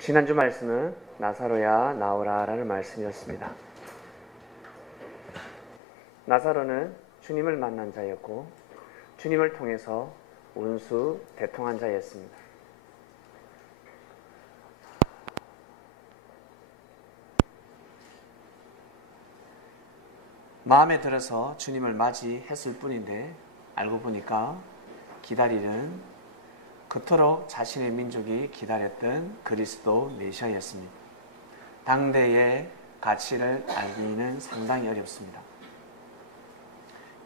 지난주 말씀은 나사로야 나오라 라는 말씀이었습니다. 나사로는 주님을 만난 자였고 주님을 통해서 운수 대통한 자였습니다. 마음에 들어서 주님을 맞이했을 뿐인데 알고 보니까 기다리는 그토록 자신의 민족이 기다렸던 그리스도 메시아였습니다. 당대의 가치를 알기는 상당히 어렵습니다.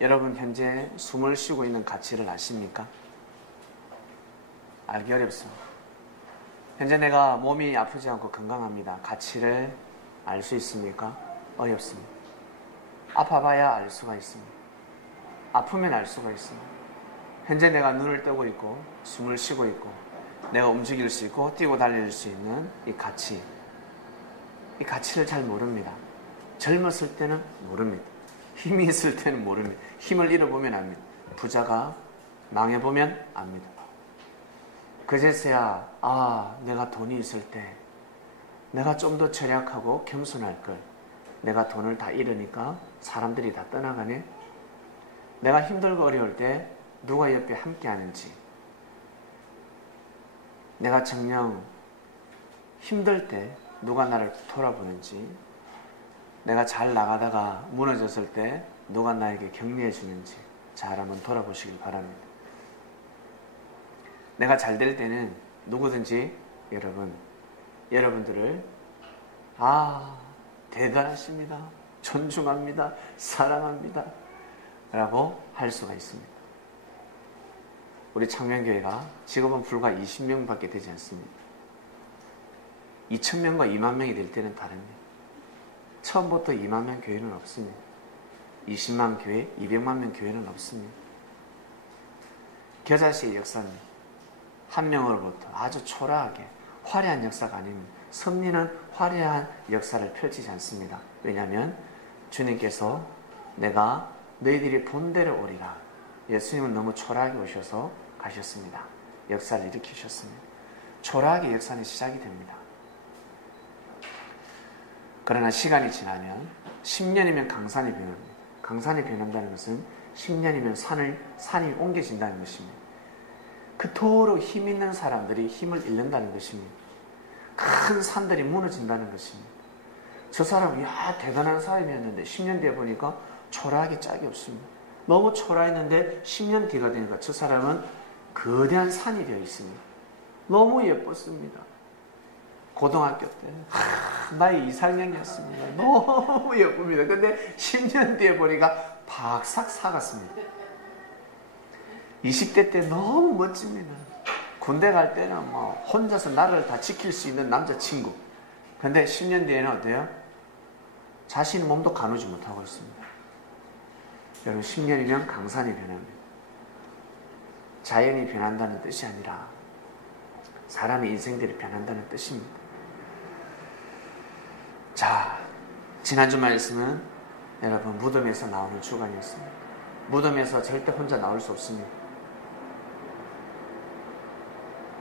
여러분 현재 숨을 쉬고 있는 가치를 아십니까? 알기 어렵습니다. 현재 내가 몸이 아프지 않고 건강합니다. 가치를 알 수 있습니까? 어렵습니다. 아파봐야 알 수가 있습니다. 아프면 알 수가 있습니다. 현재 내가 눈을 뜨고 있고 숨을 쉬고 있고 내가 움직일 수 있고 뛰고 달릴 수 있는 이 가치, 이 가치를 잘 모릅니다. 젊었을 때는 모릅니다. 힘이 있을 때는 모릅니다. 힘을 잃어보면 압니다. 부자가 망해보면 압니다. 그제서야 내가 돈이 있을 때 내가 좀 더 절약하고 겸손할 걸. 내가 돈을 다 잃으니까 사람들이 다 떠나가네. 내가 힘들고 어려울 때 누가 옆에 함께 하는지, 내가 정녕 힘들 때 누가 나를 돌아보는지, 내가 잘 나가다가 무너졌을 때 누가 나에게 격려해 주는지 잘 한번 돌아보시길 바랍니다. 내가 잘 될 때는 누구든지 여러분들을 대단하십니다, 존중합니다, 사랑합니다 라고 할 수가 있습니다. 우리 창명교회가 지금은 불과 20명밖에 되지 않습니다. 2,000명과 2만 명이 될 때는 다릅니다. 처음부터 2만 명 교회는 없습니다. 20만 교회, 200만 명 교회는 없습니다. 겨자씨의 역사는 한 명으로부터 아주 초라하게 화려한 역사가 아닙니다. 섭리는 화려한 역사를 펼치지 않습니다. 왜냐하면 주님께서 내가 너희들이 본대로 오리라. 예수님은 너무 초라하게 오셔서 가셨습니다. 역사를 일으키셨습니다. 초라하게 역사는 시작이 됩니다. 그러나 시간이 지나면 10년이면 강산이 변합니다. 강산이 변한다는 것은 10년이면 산이 옮겨진다는 것입니다. 그토록 힘 있는 사람들이 힘을 잃는다는 것입니다. 큰 산들이 무너진다는 것입니다. 저 사람은 대단한 사람이었는데 10년 뒤에 보니까 초라하게 짝이 없습니다. 너무 초라했는데 10년 뒤가 되니까 저 사람은 거대한 산이 되어 있습니다. 너무 예뻤습니다. 고등학교 때 나이 이상형이었습니다. 너무 예쁩니다. 근데 10년 뒤에 보니까 박삭 사갔습니다. 20대 때 너무 멋집니다. 군대 갈 때는 혼자서 나라를 다 지킬 수 있는 남자친구. 근데 10년 뒤에는 어때요? 자신 몸도 가누지 못하고 있습니다. 여러분 10년이면 강산이 변합니다. 자연이 변한다는 뜻이 아니라 사람의 인생들이 변한다는 뜻입니다. 자, 지난주 말씀은 여러분 무덤에서 나오는 주간이었습니다. 무덤에서 절대 혼자 나올 수 없습니다.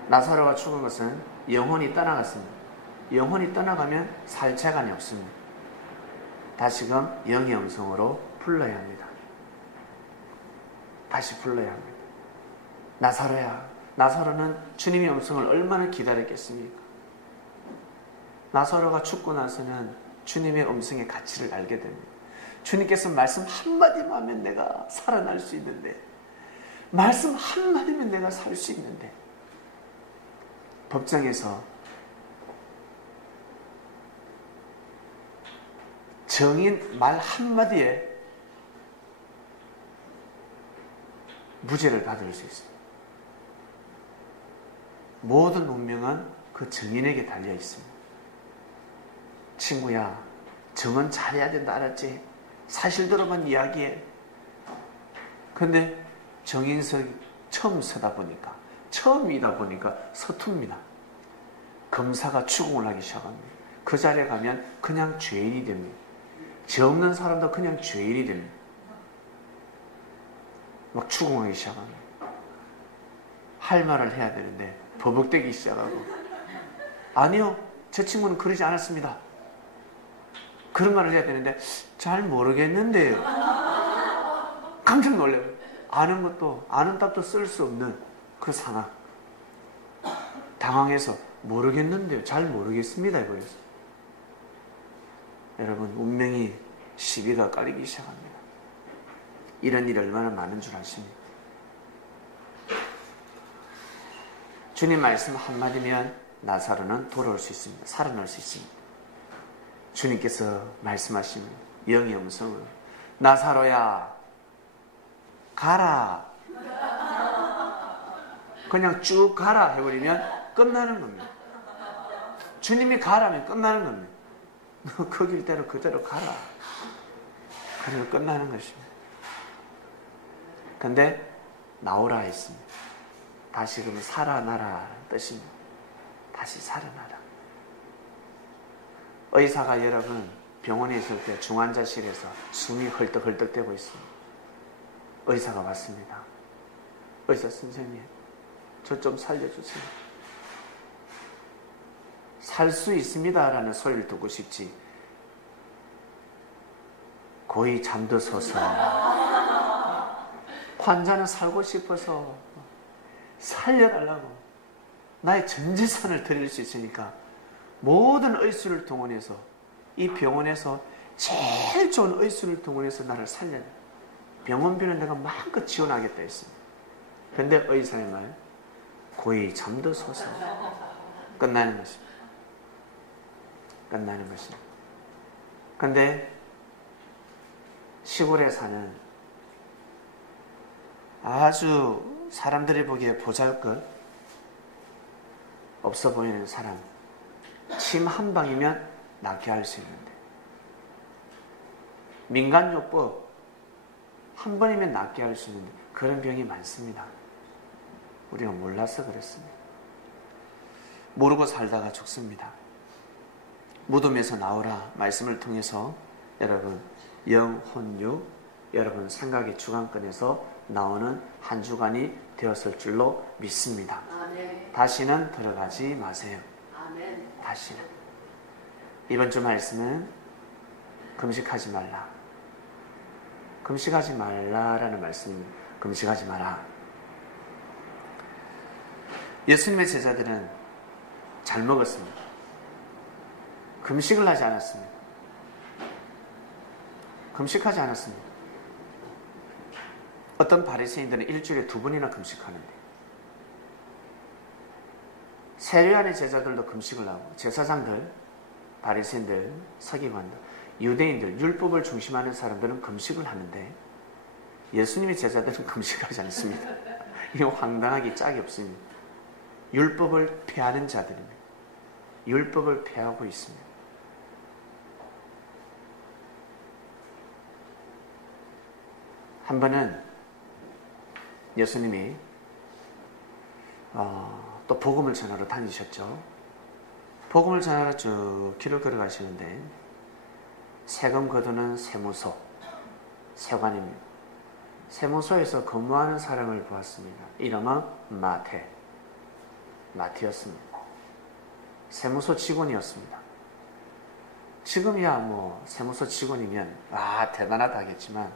나사로가 죽은 것은 영혼이 떠나갔습니다. 영혼이 떠나가면 살체관이 없습니다. 다시금 영의 음성으로 불러야 합니다. 다시 불러야 합니다. 나사로야. 나사로는 주님의 음성을 얼마나 기다렸겠습니까? 나사로가 죽고 나서는 주님의 음성의 가치를 알게 됩니다. 주님께서 말씀 한마디만 하면 내가 살아날 수 있는데, 말씀 한마디면 내가 살 수 있는데, 법정에서 정인 말 한마디에 무죄를 받을 수 있습니다. 모든 운명은 그 정인에게 달려 있습니다. 친구야, 정은 잘해야 된다, 알았지? 사실대로만 이야기해. 근데 정인석 처음이다 보니까 서툽니다. 검사가 추궁을 하기 시작합니다. 그 자리에 가면 그냥 죄인이 됩니다. 죄 없는 사람도 그냥 죄인이 됩니다. 막 추궁하기 시작합니다. 할 말을 해야 되는데 버벅대기 시작하고 아니요, 제 친구는 그러지 않았습니다. 그런 말을 해야 되는데 잘 모르겠는데요. 깜짝 놀래요. 아는 답도 쓸 수 없는 그 상황. 당황해서 모르겠는데요, 잘 모르겠습니다 해버렸어요. 여러분, 운명이 시비가 깔리기 시작합니다. 이런 일이 얼마나 많은 줄 아십니까? 주님 말씀 한마디면 나사로는 돌아올 수 있습니다. 살아날 수 있습니다. 주님께서 말씀하시면 영의 음성으로 나사로야 가라, 그냥 쭉 가라 해버리면 끝나는 겁니다. 주님이 가라면 끝나는 겁니다. 너 그 길대로 그대로 가라. 그리고 끝나는 것입니다. 근데 나오라 했습니다. 다시금 살아나라 뜻입니다. 다시 살아나라. 의사가 여러분 병원에 있을 때 중환자실에서 숨이 헐떡헐떡대고 있습니다. 의사가 왔습니다. 의사 선생님, 저 좀 살려주세요. 살 수 있습니다 라는 소리를 듣고 싶지, 거의 잠들어서서 환자는 살고 싶어서 살려달라고 나의 전 재산을 드릴 수 있으니까 모든 의술을 동원해서 이 병원에서 제일 좋은 의술을 동원해서 나를 살려라. 병원비는 내가 마음껏 지원하겠다 했습니다. 그런데 의사의 말, 거의 잠들어서서 끝나는 것입니다. 끝나는 것입니다. 그런데 시골에 사는 아주 사람들이 보기에 보잘것 없어 보이는 사람, 침 한 방이면 낫게 할 수 있는데, 민간요법 한 번이면 낫게 할 수 있는데 그런 병이 많습니다. 우리가 몰라서 그렇습니다. 모르고 살다가 죽습니다. 무덤에서 나오라 말씀을 통해서 여러분 영혼육, 여러분 생각의 주관권에서 나오는 한 주간이 되었을 줄로 믿습니다. 아멘. 다시는 들어가지 마세요. 아멘. 다시는. 이번 주 말씀은 금식하지 말라. 금식하지 말라라는 말씀입니다. 금식하지 마라. 예수님의 제자들은 잘 먹었습니다. 금식을 하지 않았습니다. 금식하지 않았습니다. 어떤 바리새인들은 일주일에 2번이나 금식하는데, 세례요한의 제자들도 금식을 하고, 제사장들, 바리새인들, 서기관들, 유대인들, 율법을 중심하는 사람들은 금식을 하는데 예수님의 제자들은 금식하지 않습니다. 이거 황당하기 짝이 없습니다. 율법을 폐하는 자들입니다. 율법을 폐하고 있습니다. 한 번은 예수님이 또 복음을 전하러 다니셨죠. 복음을 전하러 쭉 길을 걸어가시는데 세금 거두는 세무소, 세관입니다. 세무소에서 근무하는 사람을 보았습니다. 이름은 마태였습니다. 세무소 직원이었습니다. 지금이야 뭐 세무소 직원이면 대단하다 하겠지만,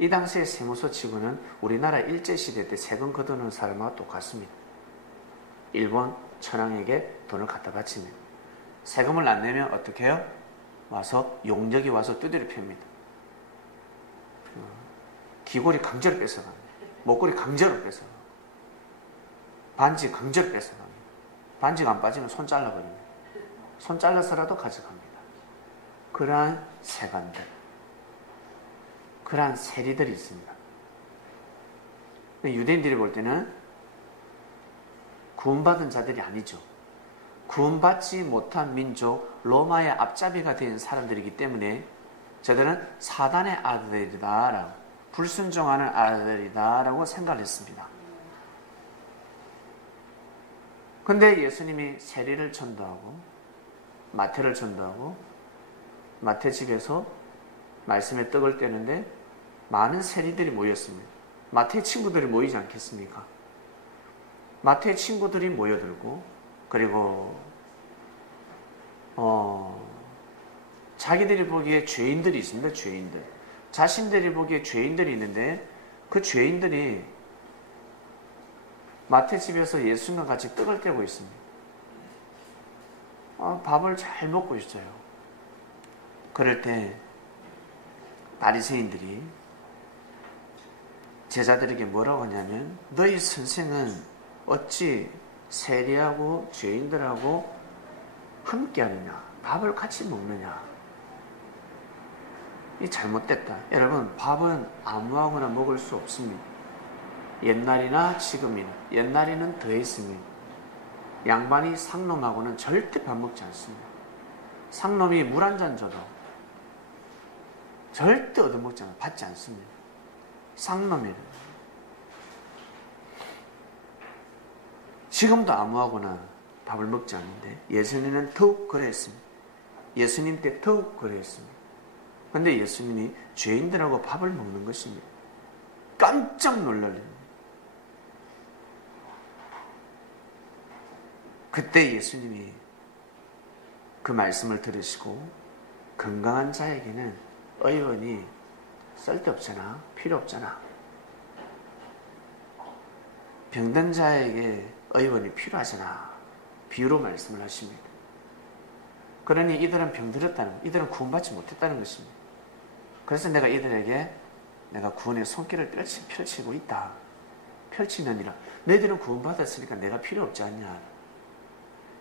이 당시에 세무소 직원은 우리나라 일제시대 때 세금 거두는 사람과 똑같습니다. 일본 천황에게 돈을 갖다 바칩니다. 세금을 안 내면 어떻게 해요? 와서 용적이 와서 두드려 팹니다. 귀걸이 강제로 뺏어갑니다. 목걸이 강제로 뺏어갑니다. 반지 강제로 뺏어갑니다. 반지가 안 빠지면 손 잘라버립니다. 손 잘라서라도 가져갑니다. 그러한 세관들, 그러한 세리들이 있습니다. 유대인들이 볼 때는 구원받은 자들이 아니죠. 구원받지 못한 민족, 로마의 앞잡이가 된 사람들이기 때문에 저들은 사단의 아들이다, 불순종하는 아들이다라고 생각을 했습니다. 근데 예수님이 세리를 전도하고 마태를 전도하고 마태 집에서 말씀의 떡을 떼는데 많은 세리들이 모였습니다. 마태의 친구들이 모이지 않겠습니까? 마태의 친구들이 모여들고, 그리고 자기들이 보기에 죄인들이 있습니다. 죄인들. 자신들이 보기에 죄인들이 있는데 그 죄인들이 마태 집에서 예수님과 같이 떡을 떼고 있습니다. 밥을 잘 먹고 있어요. 그럴 때 바리새인들이 제자들에게 뭐라고 하냐면 너희 선생은 어찌 세리하고 죄인들하고 함께 하느냐, 밥을 같이 먹느냐. 이 잘못됐다. 여러분, 밥은 아무하고나 먹을 수 없습니다. 옛날이나 지금이나, 옛날에는 더했습니다. 양반이 상놈하고는 절대 밥 먹지 않습니다. 상놈이 물 한 잔 줘도 절대 얻어먹지 않아, 받지 않습니다. 상놈이래. 지금도 아무하고나 밥을 먹지 않는데 예수님은 더욱 그랬습니다. 예수님 때 더욱 그랬습니다. 그런데 예수님이 죄인들하고 밥을 먹는 것입니다. 깜짝 놀랄래요. 그때 예수님이 그 말씀을 들으시고 건강한 자에게는 의원이 쓸데없잖아, 필요 없잖아. 병든 자에게 의원이 필요하잖아. 비유로 말씀을 하십니다. 그러니 이들은 병들었다는, 이들은 구원받지 못했다는 것입니다. 그래서 내가 이들에게 내가 구원의 손길을 펼치고 있다. 펼치느니라. 너희들은 구원받았으니까 내가 필요 없지 않냐.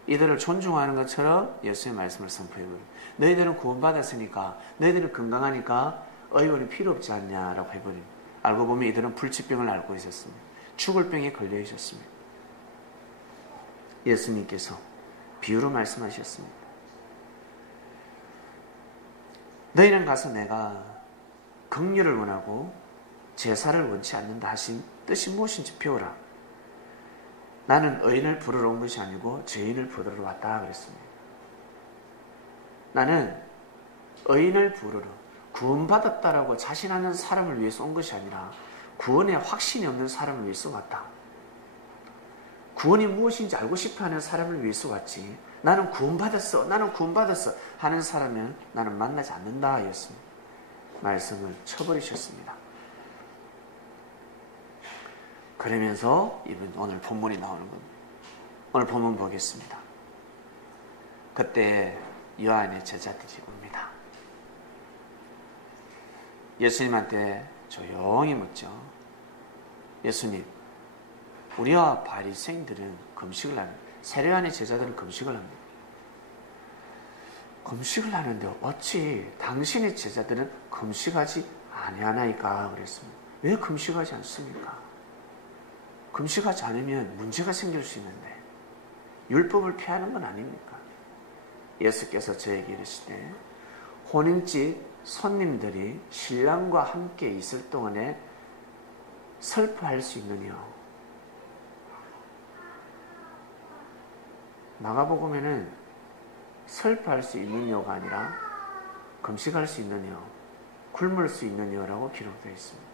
이들을 존중하는 것처럼 예수의 말씀을 선포해버려요. 너희들은 구원받았으니까, 너희들은 건강하니까 의원이 필요 없지 않냐라고 해버려요. 알고 보면 이들은 불치병을 앓고 있었습니다. 죽을 병에 걸려 있었습니다. 예수님께서 비유로 말씀하셨습니다. 너희는 가서 내가 긍휼을 원하고 제사를 원치 않는다 하신 뜻이 무엇인지 배우라. 나는 의인을 부르러 온 것이 아니고 죄인을 부르러 왔다 그랬습니다. 나는 의인을 부르러, 구원받았다라고 자신하는 사람을 위해서 온 것이 아니라 구원에 확신이 없는 사람을 위해서 왔다. 구원이 무엇인지 알고 싶어하는 사람을 위해서 왔지, 나는 구원받았어, 나는 구원받았어 하는 사람은 나는 만나지 않는다 하였습니다. 말씀을 쳐버리셨습니다. 그러면서 이번 오늘 본문이 나오는 겁니다. 오늘 본문 보겠습니다. 그때 요한의 제자들이 옵니다. 예수님한테 조용히 묻죠. 예수님, 우리와 바리새인들은 금식을 합니다. 세례요한의 제자들은 금식을 합니다. 금식을 하는데 어찌 당신의 제자들은 금식하지 아니하나이까 그랬습니다. 왜 금식하지 않습니까? 금식하지 않으면 문제가 생길 수 있는데 율법을 피하는 건 아닙니까? 예수께서 저에게 이르시되 혼인집 손님들이 신랑과 함께 있을 동안에 슬퍼할 수 있느냐. 마가복음에는 슬퍼할 수 있느냐가 아니라 금식할 수 있느냐, 굶을 수 있느냐라고 기록되어 있습니다.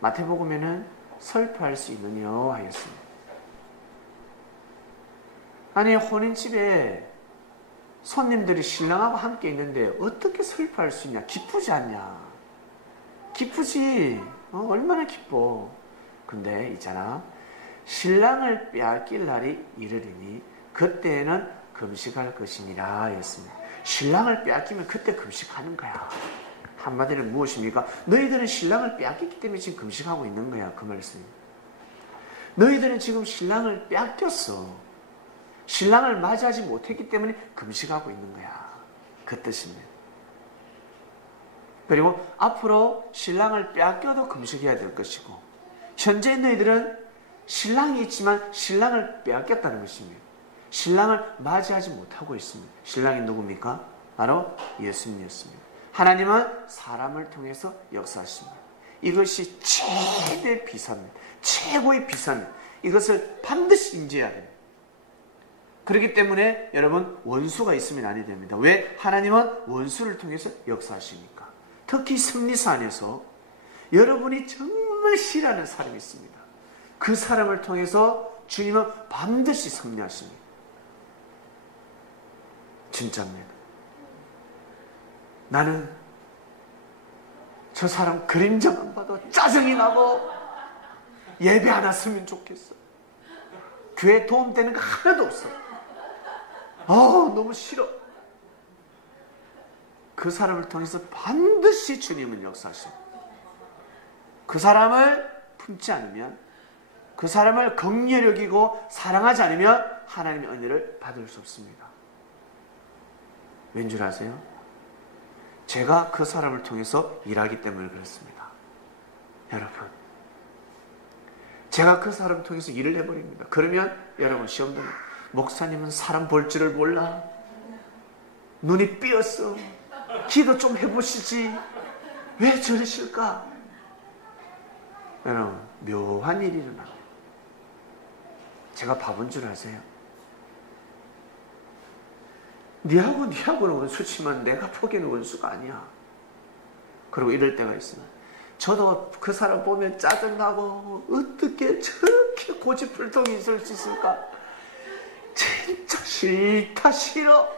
마태복음에는 슬퍼할 수 있느냐 하였습니다. 아니, 혼인집에 손님들이 신랑하고 함께 있는데 어떻게 슬퍼할 수 있냐? 기쁘지 않냐? 기쁘지. 얼마나 기뻐. 근데 있잖아, 신랑을 빼앗길 날이 이르리니 그때는 금식할 것이니라 하였습니다. 신랑을 빼앗기면 그때 금식하는 거야. 한마디로 무엇입니까? 너희들은 신랑을 빼앗겼기 때문에 지금 금식하고 있는 거야. 그 말씀입니다. 너희들은 지금 신랑을 빼앗겼어. 신랑을 맞이하지 못했기 때문에 금식하고 있는 거야. 그 뜻입니다. 그리고 앞으로 신랑을 빼앗겨도 금식해야 될 것이고, 현재 너희들은 신랑이 있지만 신랑을 빼앗겼다는 것입니다. 신랑을 맞이하지 못하고 있습니다. 신랑이 누굽니까? 바로 예수님이었습니다. 하나님은 사람을 통해서 역사하십니다. 이것이 최대의 비사입니다. 최고의 비사입니다. 이것을 반드시 인지해야 됩니다. 그렇기 때문에 여러분, 원수가 있으면 안 됩니다. 왜? 하나님은 원수를 통해서 역사하시니까. 특히 승리사 안에서 여러분이 정말 싫어하는 사람이 있습니다. 그 사람을 통해서 주님은 반드시 승리하십니다. 진짜입니다. 나는 저 사람 그림자만 봐도 짜증이 나고 예배 안 왔으면 좋겠어. 교회 도움되는 거 하나도 없어. 너무 싫어. 그 사람을 통해서 반드시 주님은 역사하시고, 그 사람을 품지 않으면, 그 사람을 긍휼히 여기고 사랑하지 않으면 하나님의 은혜를 받을 수 없습니다. 왠 줄 아세요? 제가 그 사람을 통해서 일하기 때문에 그렇습니다. 여러분, 제가 그 사람을 통해서 일을 해버립니다. 그러면 여러분 시험 들어요. 목사님은 사람 볼 줄을 몰라. 눈이 삐었어. 기도 좀 해보시지. 왜 저러실까? 여러분, 묘한 일이 일어나요. 제가 바본 줄 아세요? 니하고는 원수지만 내가 보기에는 원수가 아니야. 그리고 이럴 때가 있어요. 저도 그 사람 보면 짜증나고 어떻게 저렇게 고집불통이 있을 수 있을까? 진짜 싫다 싫어.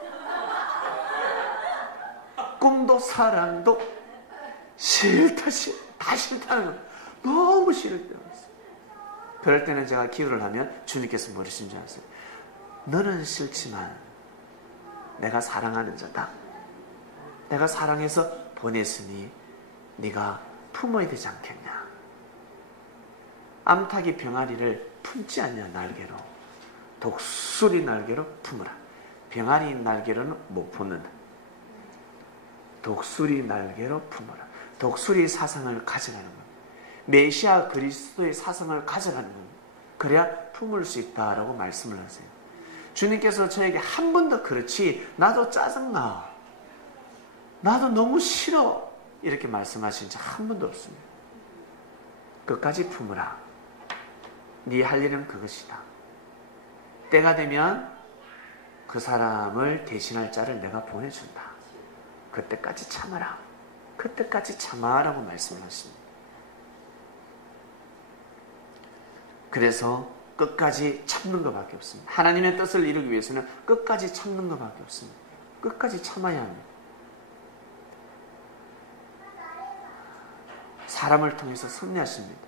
꿈도 사랑도 싫다 싫어. 다 싫다는 거. 너무 싫을 때가 있어요. 그럴 때는 제가 기도를 하면 주님께서 뭐라신 줄 아세요? 너는 싫지만 내가 사랑하는 자다. 내가 사랑해서 보냈으니 네가 품어야 되지 않겠냐. 암탉이 병아리를 품지 않냐 날개로. 독수리 날개로 품으라. 병아리 날개로는 못 품는다. 독수리 날개로 품어라. 독수리 사상을 가져가는 겁니다. 메시아 그리스도의 사상을 가져가는 겁니다. 그래야 품을 수 있다라고 말씀을 하세요. 주님께서 저에게 한 번도 그렇지 나도 짜증나, 나도 너무 싫어 이렇게 말씀하신 적 한 번도 없습니다. 끝까지 품으라. 네 할 일은 그것이다. 때가 되면 그 사람을 대신할 자를 내가 보내준다. 그때까지 참아라. 그때까지 참아라고 말씀을 하십니다. 그래서 끝까지 참는 것밖에 없습니다. 하나님의 뜻을 이루기 위해서는 끝까지 참는 것밖에 없습니다. 끝까지 참아야 합니다. 사람을 통해서 승리하십니다.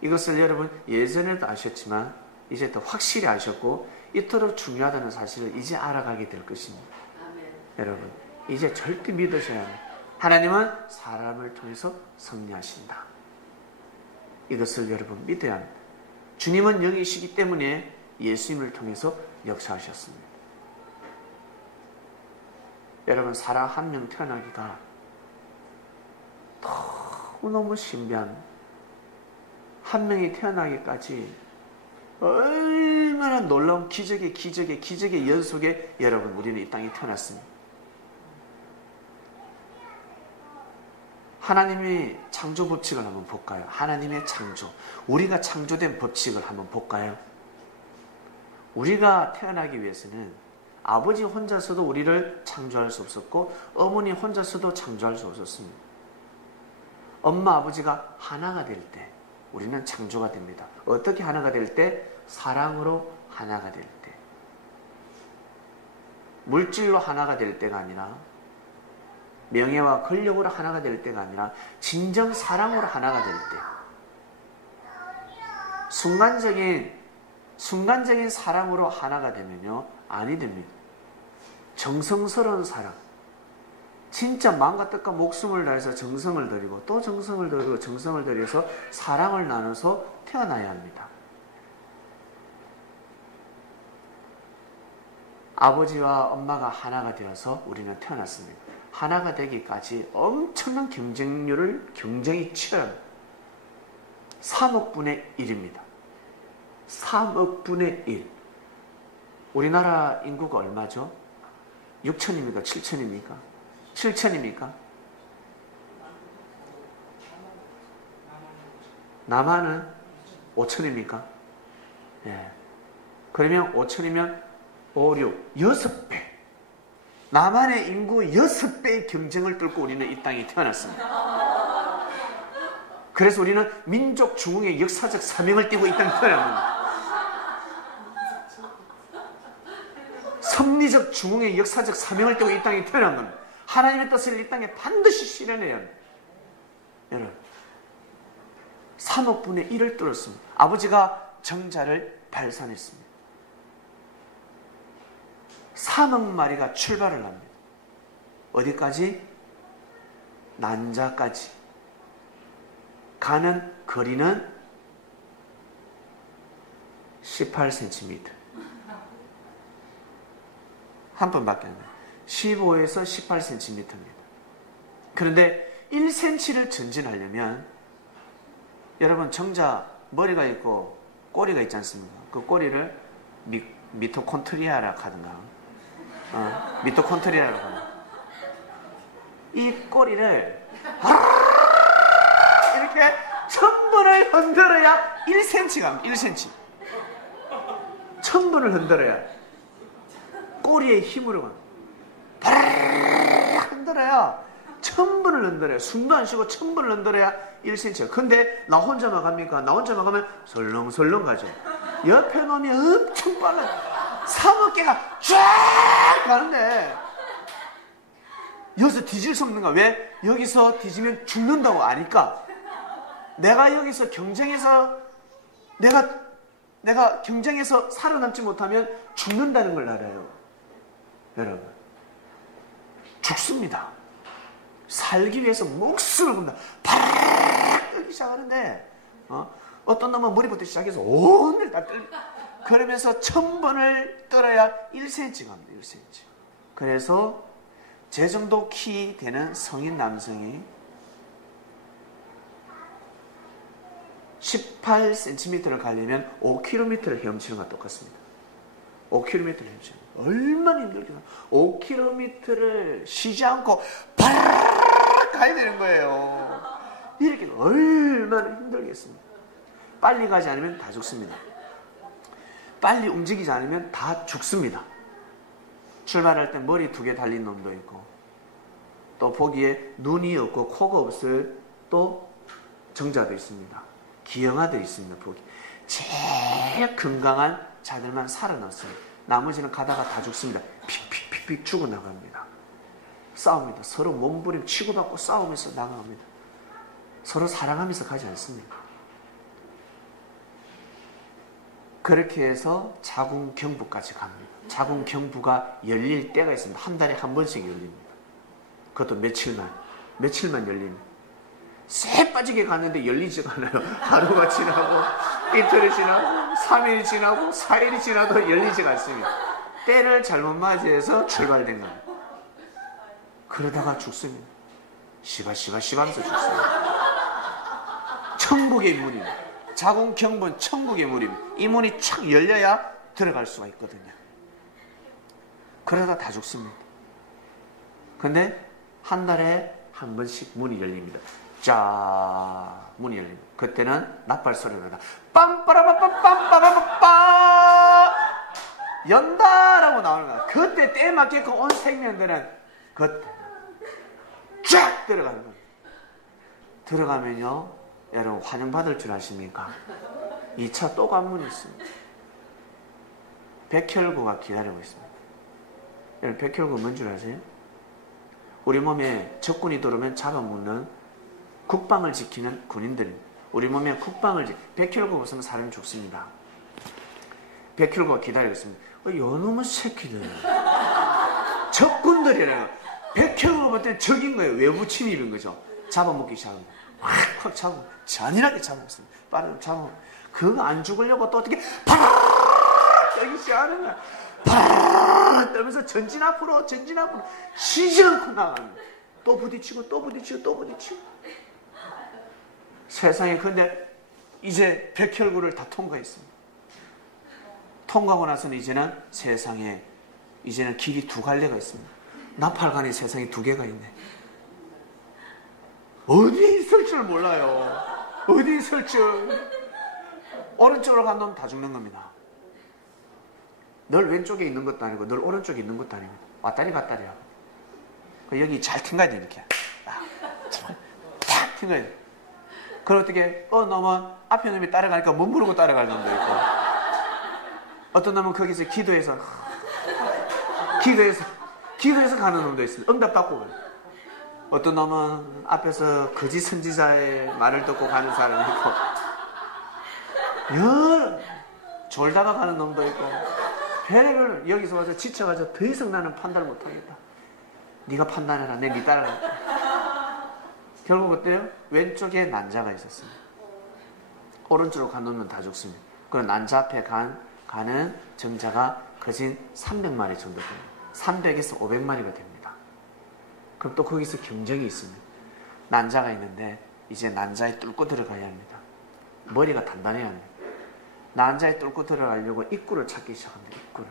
이것을 여러분 예전에도 아셨지만 이제 더 확실히 아셨고 이토록 중요하다는 사실을 이제 알아가게 될 것입니다. 아멘. 여러분 이제 절대 믿으셔야 합니다. 하나님은 사람을 통해서 승리하신다. 이것을 여러분 믿어야 합니다. 주님은 영이시기 때문에 예수님을 통해서 역사하셨습니다. 여러분 사람 한 명 태어나기가 너무너무 신비한, 한 명이 태어나기까지 얼마나 놀라운 기적의 연속에 여러분 우리는 이 땅에 태어났습니다. 하나님의 창조 법칙을 한번 볼까요? 하나님의 창조, 우리가 창조된 법칙을 한번 볼까요? 우리가 태어나기 위해서는 아버지 혼자서도 우리를 창조할 수 없었고 어머니 혼자서도 창조할 수 없었습니다. 엄마 아버지가 하나가 될 때 우리는 창조가 됩니다. 어떻게 하나가 될 때? 사랑으로 하나가 될 때. 물질로 하나가 될 때가 아니라, 명예와 권력으로 하나가 될 때가 아니라 진정 사랑으로 하나가 될 때, 순간적인 사랑으로 하나가 되면요 아니 됩니다. 정성스러운 사랑, 진짜 마음과 뜻과 목숨을 다해서 정성을 들이고 또 정성을 들이고 정성을 들여서 사랑을 나눠서 태어나야 합니다. 아버지와 엄마가 하나가 되어서 우리는 태어났습니다. 하나가 되기까지 엄청난 경쟁이 치열합니다. 3억 분의 1입니다. 3억 분의 1. 우리나라 인구가 얼마죠? 6천입니까? 7천입니까? 7천입니까? 남한은 5천입니까? 예. 그러면 5천이면 5, 6, 6배. 남한의 인구 6배의 경쟁을 뚫고 우리는 이 땅에 태어났습니다. 그래서 우리는 민족 중흥의 역사적 사명을 띠고 이 땅에 태어납니다. 섭리적 중흥의 역사적 사명을 띠고 이 땅에 태어난 겁니다. 하나님의 뜻을 이 땅에 반드시 실현해야 합니다. 여러분, 3억 분의 1을 뚫었습니다. 아버지가 정자를 발산했습니다. 3억 마리가 출발을 합니다. 어디까지? 난자까지. 가는 거리는 18cm. 한 번밖에 안 돼요. 15에서 18cm입니다. 그런데 1cm를 전진하려면 여러분 정자 머리가 있고 꼬리가 있지 않습니까? 그 꼬리를 미토콘트리아라고 하든가 미토콘트리아라고 하든가 이 꼬리를 이렇게 1000번을 흔들어야 1cm가 갑니다. 1cm 1000번을 흔들어야 꼬리의 힘으로 갑니다. 흔들어야 1000번을 흔들어야 숨도 안 쉬고 1000번을 흔들어야 1cm. 근데 나 혼자만 갑니까? 나 혼자만 가면 설렁설렁 가죠. 옆에 놈이 엄청 빨라. 3억 개가 쫙 가는데 여기서 뒤질 수 없는가? 왜? 여기서 뒤지면 죽는다고 아니까. 내가 여기서 경쟁해서 내가 경쟁해서 살아남지 못하면 죽는다는 걸 알아요. 여러분, 죽습니다. 살기 위해서 목숨을 건다. 파르르 떨기 시작하는데 어떤 놈은 머리부터 시작해서 온을 다 떨리. 그러면서 1000번을 떨어야 1cm 갑니다. 1cm. 그래서 제 정도 키 되는 성인 남성이 18cm를 가려면 5km를 헤엄치는 것과 똑같습니다. 5km를 헤엄치는 거. 얼마나 힘들겠나. 5km를 쉬지 않고 바르르 가야 되는 거예요. 이렇게 얼마나 힘들겠습니까? 빨리 가지 않으면 다 죽습니다. 빨리 움직이지 않으면 다 죽습니다. 출발할 때 머리 2개 달린 놈도 있고 또 보기에 눈이 없고 코가 없을 또 정자도 있습니다. 기형아들이 있습니다. 보기 제일 건강한 자들만 살아났어요. 나머지는 가다가 다 죽습니다. 픽픽픽픽 죽어나갑니다. 싸웁니다. 서로 몸부림 치고받고 싸우면서 나갑니다. 서로 사랑하면서 가지 않습니다. 그렇게 해서 자궁경부까지 갑니다. 자궁경부가 열릴 때가 있습니다. 한 달에 한 번씩 열립니다. 그것도 며칠만 열립니다. 쎄 빠지게 갔는데 열리지가 않아요. 하루가 지나고 이틀이 지나고 3일이 지나고 4일이 지나도 열리지가 않습니다. 때를 잘못 맞이해서 출발된 겁니다. 그러다가 죽습니다. 시바시바시바면서 죽습니다. 천국의 문입니다. 자궁경부는 천국의 문입니다. 이 문이 착 열려야 들어갈 수가 있거든요. 그러다 다 죽습니다. 근데 한 달에 한 번씩 문이 열립니다. 자, 문이 열립니다. 그때는 나팔 소리가 나. 빰빠라빰빰빰빰빰빰 연다라고 나오는 거야. 그때 때에 맞게끔 온 생명들은 그때 쫙 들어가는 거예요. 들어가면요, 여러분 환영받을 줄 아십니까? 2차 또 관문이 있습니다. 백혈구가 기다리고 있습니다. 여러분 백혈구 뭔 줄 아세요? 우리 몸에 적군이 들어오면 잡아먹는 국방을 지키는 군인들. 우리 몸에 백혈구가 없으면 사람이 죽습니다. 백혈구가 기다리고 있습니다. 요놈의 새끼들. 적군들이래요. 백혈구가 볼 때 적인 거예요. 외부 침입인 거죠. 잡아먹기 시작합니다. 확 잡고 잔인하게 잡아먹습니다. 빠르게 잡아먹고 그거 안 죽으려고 또 어떻게 파르르 떨기 시작하는 거야. 파르르 떨면서 전진 앞으로 쉬지 않고 나갑니다. 또 부딪히고 세상에. 근데 이제 백혈구를 다 통과했습니다. 통과하고 나서는 이제는 세상에 이제는 길이 2갈래가 있습니다. 나팔관이 세상에 2개가 있네. 어디에 있을 줄 몰라요. 어디에 있을 줄. 오른쪽으로 간 놈 다 죽는 겁니다. 널 왼쪽에 있는 것도 아니고 널 오른쪽에 있는 것도 아니고 왔다리 갔다리야. 여기 잘 튕가야 돼. 이렇게 탁 튕가야 돼. 그럼 어떻게 놈은 앞에 놈이 따라가니까 몸부르고 따라갈 놈도 있고 어떤 놈은 거기서 기도해서 기도해서 가는 놈도 있습니다. 응답받고 가요. 어떤 놈은 앞에서 거짓 선지자의 말을 듣고 가는 사람이 있고, 졸다가 가는 놈도 있고, 별의별 여기서 와서 지쳐가지고 더 이상 나는 판단을 못하겠다. 네가 판단해라. 내 네 따라갈게. 결국 어때요? 왼쪽에 난자가 있었습니다. 오른쪽으로 간 놈은 다 죽습니다. 그럼 난자 앞에 가는 정자가 거진 300마리 정도 됩니다. 300에서 500마리가 됩니다. 그럼 또 거기서 경쟁이 있습니다. 난자가 있는데 이제 난자에 뚫고 들어가야 합니다. 머리가 단단해야 합니다. 난자에 뚫고 들어가려고 입구를 찾기 시작합니다. 입구를.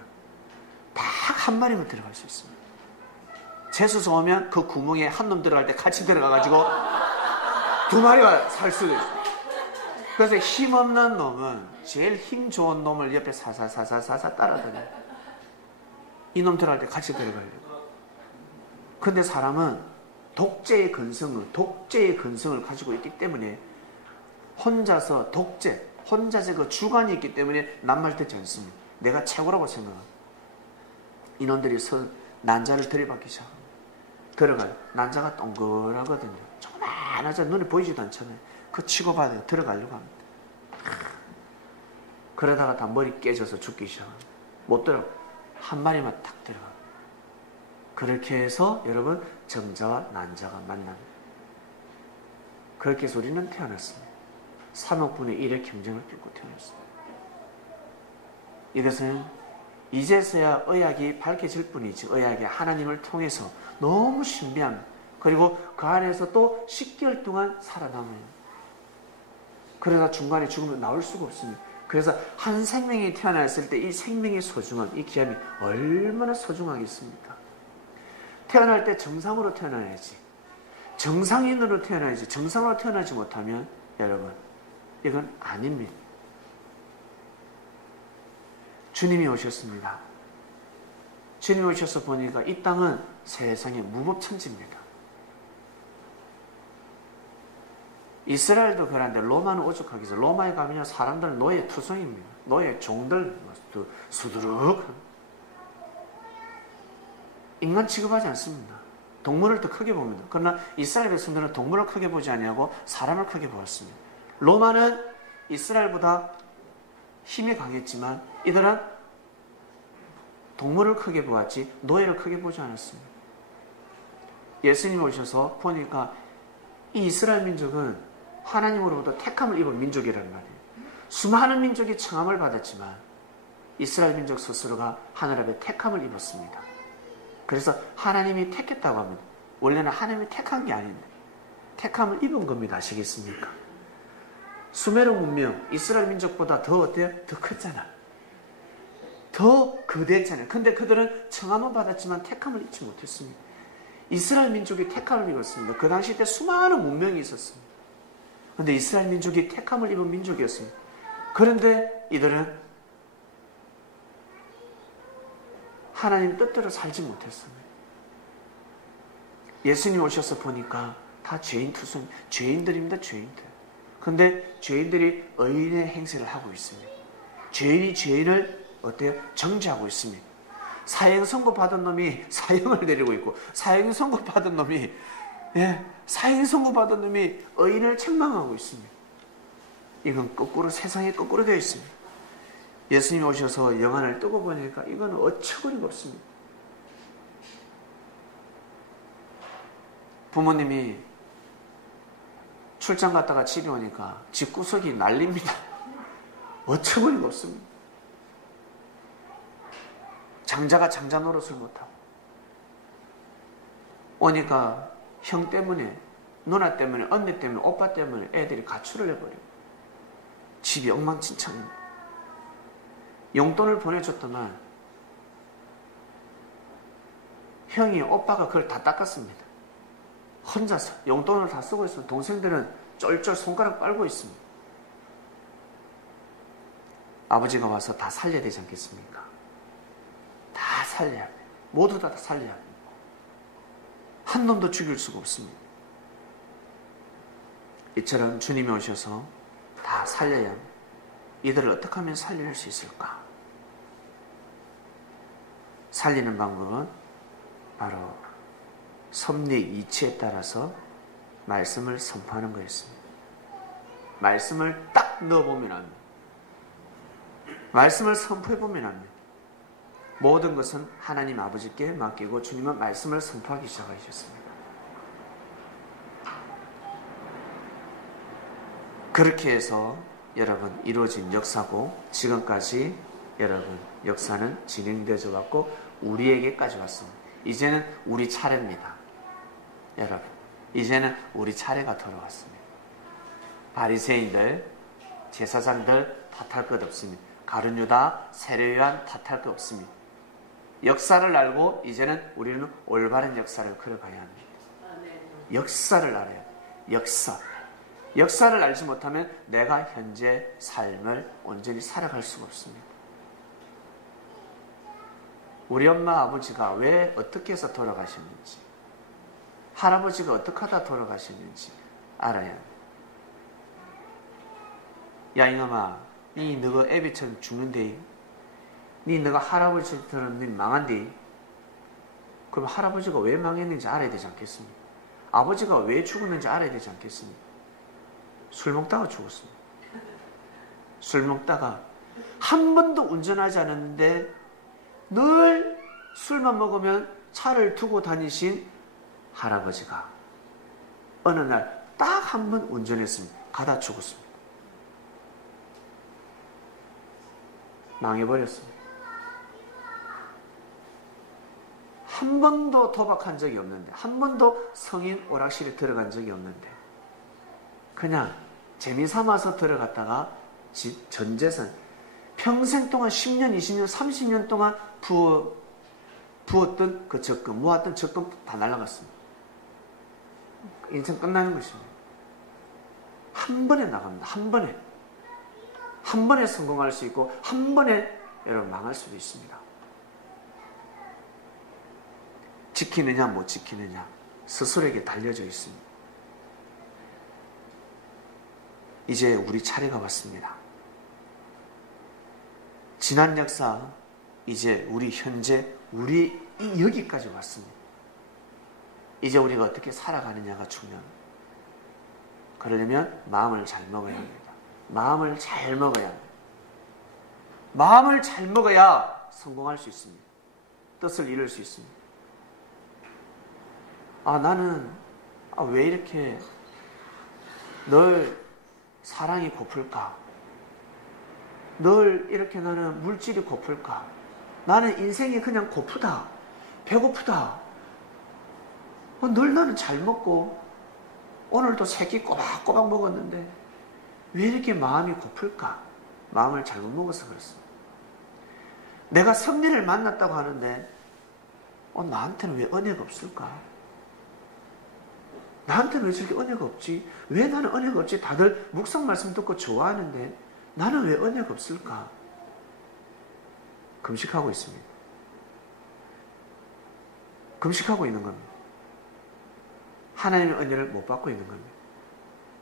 딱 한 마리만 들어갈 수 있습니다. 재수서 오면 그 구멍에 한 놈 들어갈 때 같이 들어가가지고 두 마리가 살 수도 있어요. 그래서 힘없는 놈은 제일 힘 좋은 놈을 옆에 사사사사사사 따라다녀요. 이놈 들어갈 때 같이 들어가요. 근데 사람은 독재의 근성을 가지고 있기 때문에 혼자서 혼자서 그 주관이 있기 때문에 남말 듣지 않습니다. 내가 최고라고 생각합니다. 이놈들이 난자를 들이받기 시작합니다. 들어가요. 난자가 동그라거든요. 조그만하자 눈에 보이지도 않잖아요. 그 치고 받아요. 들어가려고 합니다. 그러다가 다 머리 깨져서 죽기 시작합니다. 못 들어가요. 한 마리만 탁 들어가요. 그렇게 해서 여러분 정자와 난자가 만납니다. 그렇게 해서 우리는 태어났습니다. 3억 분의 1의 경쟁을 뚫고 태어났습니다. 이것은 이제서야 의학이 밝혀질 뿐이지, 의학이 하나님을 통해서 너무 신비합니다. 그리고 그 안에서 또 10개월 동안 살아남아요. 그러다 중간에 죽으면 나올 수가 없습니다. 그래서 한 생명이 태어났을 때 이 생명의 소중함, 이 귀함이 얼마나 소중하겠습니까? 태어날 때 정상으로 태어나야지. 정상인으로 태어나야지. 정상으로 태어나지 못하면 여러분, 이건 아닙니다. 주님이 오셨습니다. 주님이 오셔서 보니까 이 땅은 세상의 무법천지입니다. 이스라엘도 그런데 로마는 오죽하기 전 로마에 가면 사람들은 노예 투성입니다. 노예 종들 수두룩 인간 취급하지 않습니다. 동물을 더 크게 봅니다. 그러나 이스라엘 백성들은 동물을 크게 보지 아니하고 사람을 크게 보았습니다. 로마는 이스라엘보다 힘이 강했지만 이들은 동물을 크게 보았지 노예를 크게 보지 않았습니다. 예수님이 오셔서 보니까 이 이스라엘 민족은 하나님으로부터 택함을 입은 민족이라는 말이에요. 수많은 민족이 청함을 받았지만 이스라엘 민족 스스로가 하늘 앞에 택함을 입었습니다. 그래서 하나님이 택했다고 합니다. 원래는 하나님이 택한 게 아닌데 택함을 입은 겁니다. 아시겠습니까? 수메르 문명, 이스라엘 민족보다 더 어때요? 더 컸잖아. 더 거대했잖아요. 근데 그들은 청함은 받았지만 택함을 입지 못했습니다. 이스라엘 민족이 택함을 입었습니다. 그 당시 때 수많은 문명이 있었습니다. 그런데 이스라엘 민족이 택함을 입은 민족이었습니다. 그런데 이들은 하나님 뜻대로 살지 못했습니다. 예수님 오셔서 보니까 다 죄인들입니다. 죄인들. 그런데 죄인들이 의인의 행세를 하고 있습니다. 죄인이 죄인을 어때요? 정죄하고 있습니다. 사형 선고 받은 놈이 사형을 내리고 있고 사형 선고 받은 놈이 의인을 책망하고 있습니다. 이건 거꾸로 세상에 거꾸로 되어 있습니다. 예수님이 오셔서 영안을 뜨고 보니까 이건 어처구니가 없습니다. 부모님이 출장 갔다가 집에 오니까 집구석이 난립니다. 어처구니가 없습니다. 장자가 장자 노릇을 못하고 오니까 형 때문에 누나 때문에 언니 때문에 오빠 때문에 애들이 가출을 해버려요. 집이 엉망진창입니다. 용돈을 보내줬더만 형이 오빠가 그걸 다 닦았습니다. 혼자서 용돈을 다 쓰고 있으면 동생들은 쫄쫄 손가락 빨고 있습니다. 아버지가 와서 다 살려야 되지 않겠습니까? 다 살려야 합니다. 모두 다 살려야 합니다. 한 놈도 죽일 수가 없습니다. 이처럼 주님이 오셔서 다 살려야 합니다. 이들을 어떻게 하면 살릴 수 있을까? 살리는 방법은 바로 섭리 이치에 따라서 말씀을 선포하는 거였습니다. 말씀을 딱 넣어보면 합니다. 말씀을 선포해보면 합니다. 모든 것은 하나님 아버지께 맡기고 주님은 말씀을 선포하기 시작하셨습니다. 그렇게 해서 여러분 이루어진 역사고 지금까지 여러분 역사는 진행되어져 왔고 우리에게까지 왔습니다. 이제는 우리 차례입니다. 여러분 이제는 우리 차례가 돌아왔습니다. 바리새인들 제사장들 탓할 것 없습니다. 가룟 유다 세례요한 탓할 것 없습니다. 역사를 알고 이제는 우리는 올바른 역사를 걸어가야 합니다. 역사를 알아야 합니다. 역사를 알지 못하면 내가 현재 삶을 온전히 살아갈 수가 없습니다. 우리 엄마 아버지가 왜 어떻게 해서 돌아가셨는지, 할아버지가 어떻게 하다 돌아가셨는지 알아야 합니다. 야 이놈아, 니 너가 애비처럼 죽는데, 니 너가 할아버지처럼 니 망한데, 그럼 할아버지가 왜 망했는지 알아야 되지 않겠습니까? 아버지가 왜 죽었는지 알아야 되지 않겠습니까? 술 먹다가 죽었습니다. 술 먹다가 한 번도 운전하지 않았는데 늘 술만 먹으면 차를 두고 다니신 할아버지가 어느 날 딱 한 번 운전했습니다. 가다 죽었습니다. 망해버렸습니다. 한 번도 도박한 적이 없는데, 한 번도 성인 오락실에 들어간 적이 없는데, 그냥 재미삼아서 들어갔다가 전 재산, 평생 동안 10년, 20년, 30년 동안 부었던 그 적금, 모았던 적금 다 날아갔습니다. 인생 끝나는 것입니다. 한 번에 나갑니다. 한 번에. 한 번에 성공할 수 있고 한 번에 여러분 망할 수도 있습니다. 지키느냐 못 지키느냐 스스로에게 달려져 있습니다. 이제 우리 차례가 왔습니다. 지난 역사 이제 우리 현재 우리 여기까지 왔습니다. 이제 우리가 어떻게 살아가느냐가 중요합니다. 그러려면 마음을 잘 먹어야 합니다. 마음을 잘 먹어야 합니다. 마음을 잘 먹어야 성공할 수 있습니다. 뜻을 이룰 수 있습니다. 나는 왜 이렇게 늘 사랑이 고플까? 늘 이렇게 나는 물질이 고플까? 나는 인생이 그냥 고프다. 배고프다. 늘 나는 잘 먹고 오늘도 세 끼 꼬박꼬박 먹었는데 왜 이렇게 마음이 고플까? 마음을 잘못 먹어서 그렇습니다. 내가 섭리를 만났다고 하는데 나한테는 왜 은혜가 없을까? 나한테는 왜 저렇게 은혜가 없지? 왜 나는 은혜가 없지? 다들 묵상 말씀 듣고 좋아하는데 나는 왜 은혜가 없을까? 금식하고 있습니다. 금식하고 있는 겁니다. 하나님의 은혜를 못 받고 있는 겁니다.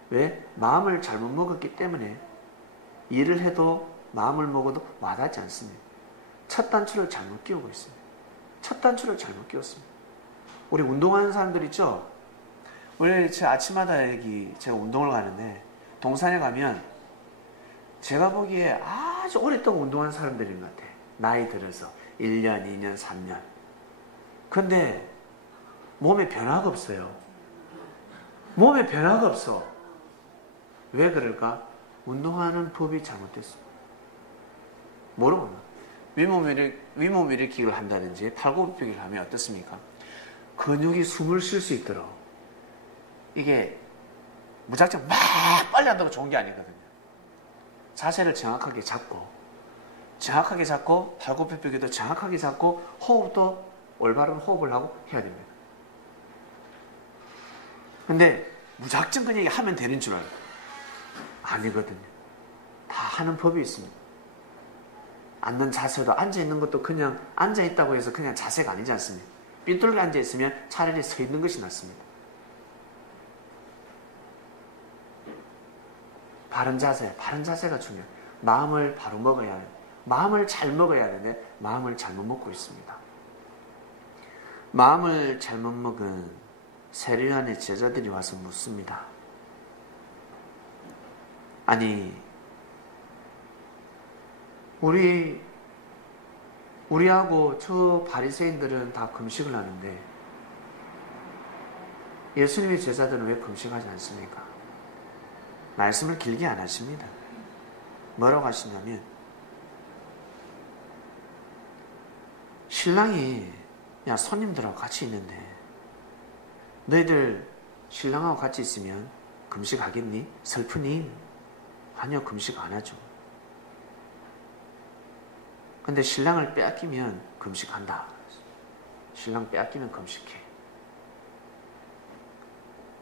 왜? 마음을 잘못 먹었기 때문에 일을 해도 마음을 먹어도 와닿지 않습니다. 첫 단추를 잘못 끼우고 있습니다. 첫 단추를 잘못 끼웠습니다. 우리 운동하는 사람들 있죠? 원래 제가 아침마다 여기 제가 운동을 가는데 동산에 가면 제가 보기에 아주 오랫동안 운동하는 사람들인 것 같아요. 나이 들어서 1년, 2년, 3년. 근데 몸에 변화가 없어요. 몸에 변화가 없어. 왜 그럴까? 운동하는 법이 잘못됐습니다. 모르구나. 윗몸 일으키기를 한다든지 팔굽혀펴기를 하면 어떻습니까? 근육이 숨을 쉴 수 있도록 이게 무작정 막 빨리 한다고 좋은 게 아니거든요. 자세를 정확하게 잡고 팔굽혀펴기도 정확하게 잡고 호흡도 올바른 호흡을 하고 해야 됩니다. 근데 무작정 그냥 하면 되는 줄 알아요. 아니거든요. 다 하는 법이 있습니다. 앉는 자세도 앉아있는 것도 그냥 앉아있다고 해서 그냥 자세가 아니지 않습니까? 삐뚤게 앉아있으면 차라리 서 있는 것이 낫습니다. 바른 자세가 중요해요. 마음을 바로 먹어야 해요. 마음을 잘 먹어야 하는데 마음을 잘못 먹고 있습니다. 마음을 잘못 먹은 세례요한의 제자들이 와서 묻습니다. 아니, 우리하고 저 바리새인들은 다 금식을 하는데 예수님의 제자들은 왜 금식하지 않습니까? 말씀을 길게 안 하십니다. 뭐라고 하시냐면, 신랑이 야 손님들하고 같이 있는데 너희들 신랑하고 같이 있으면 금식하겠니? 슬프니? 아니요, 금식 안 하죠. 근데 신랑을 빼앗기면 금식한다. 신랑 빼앗기면 금식해.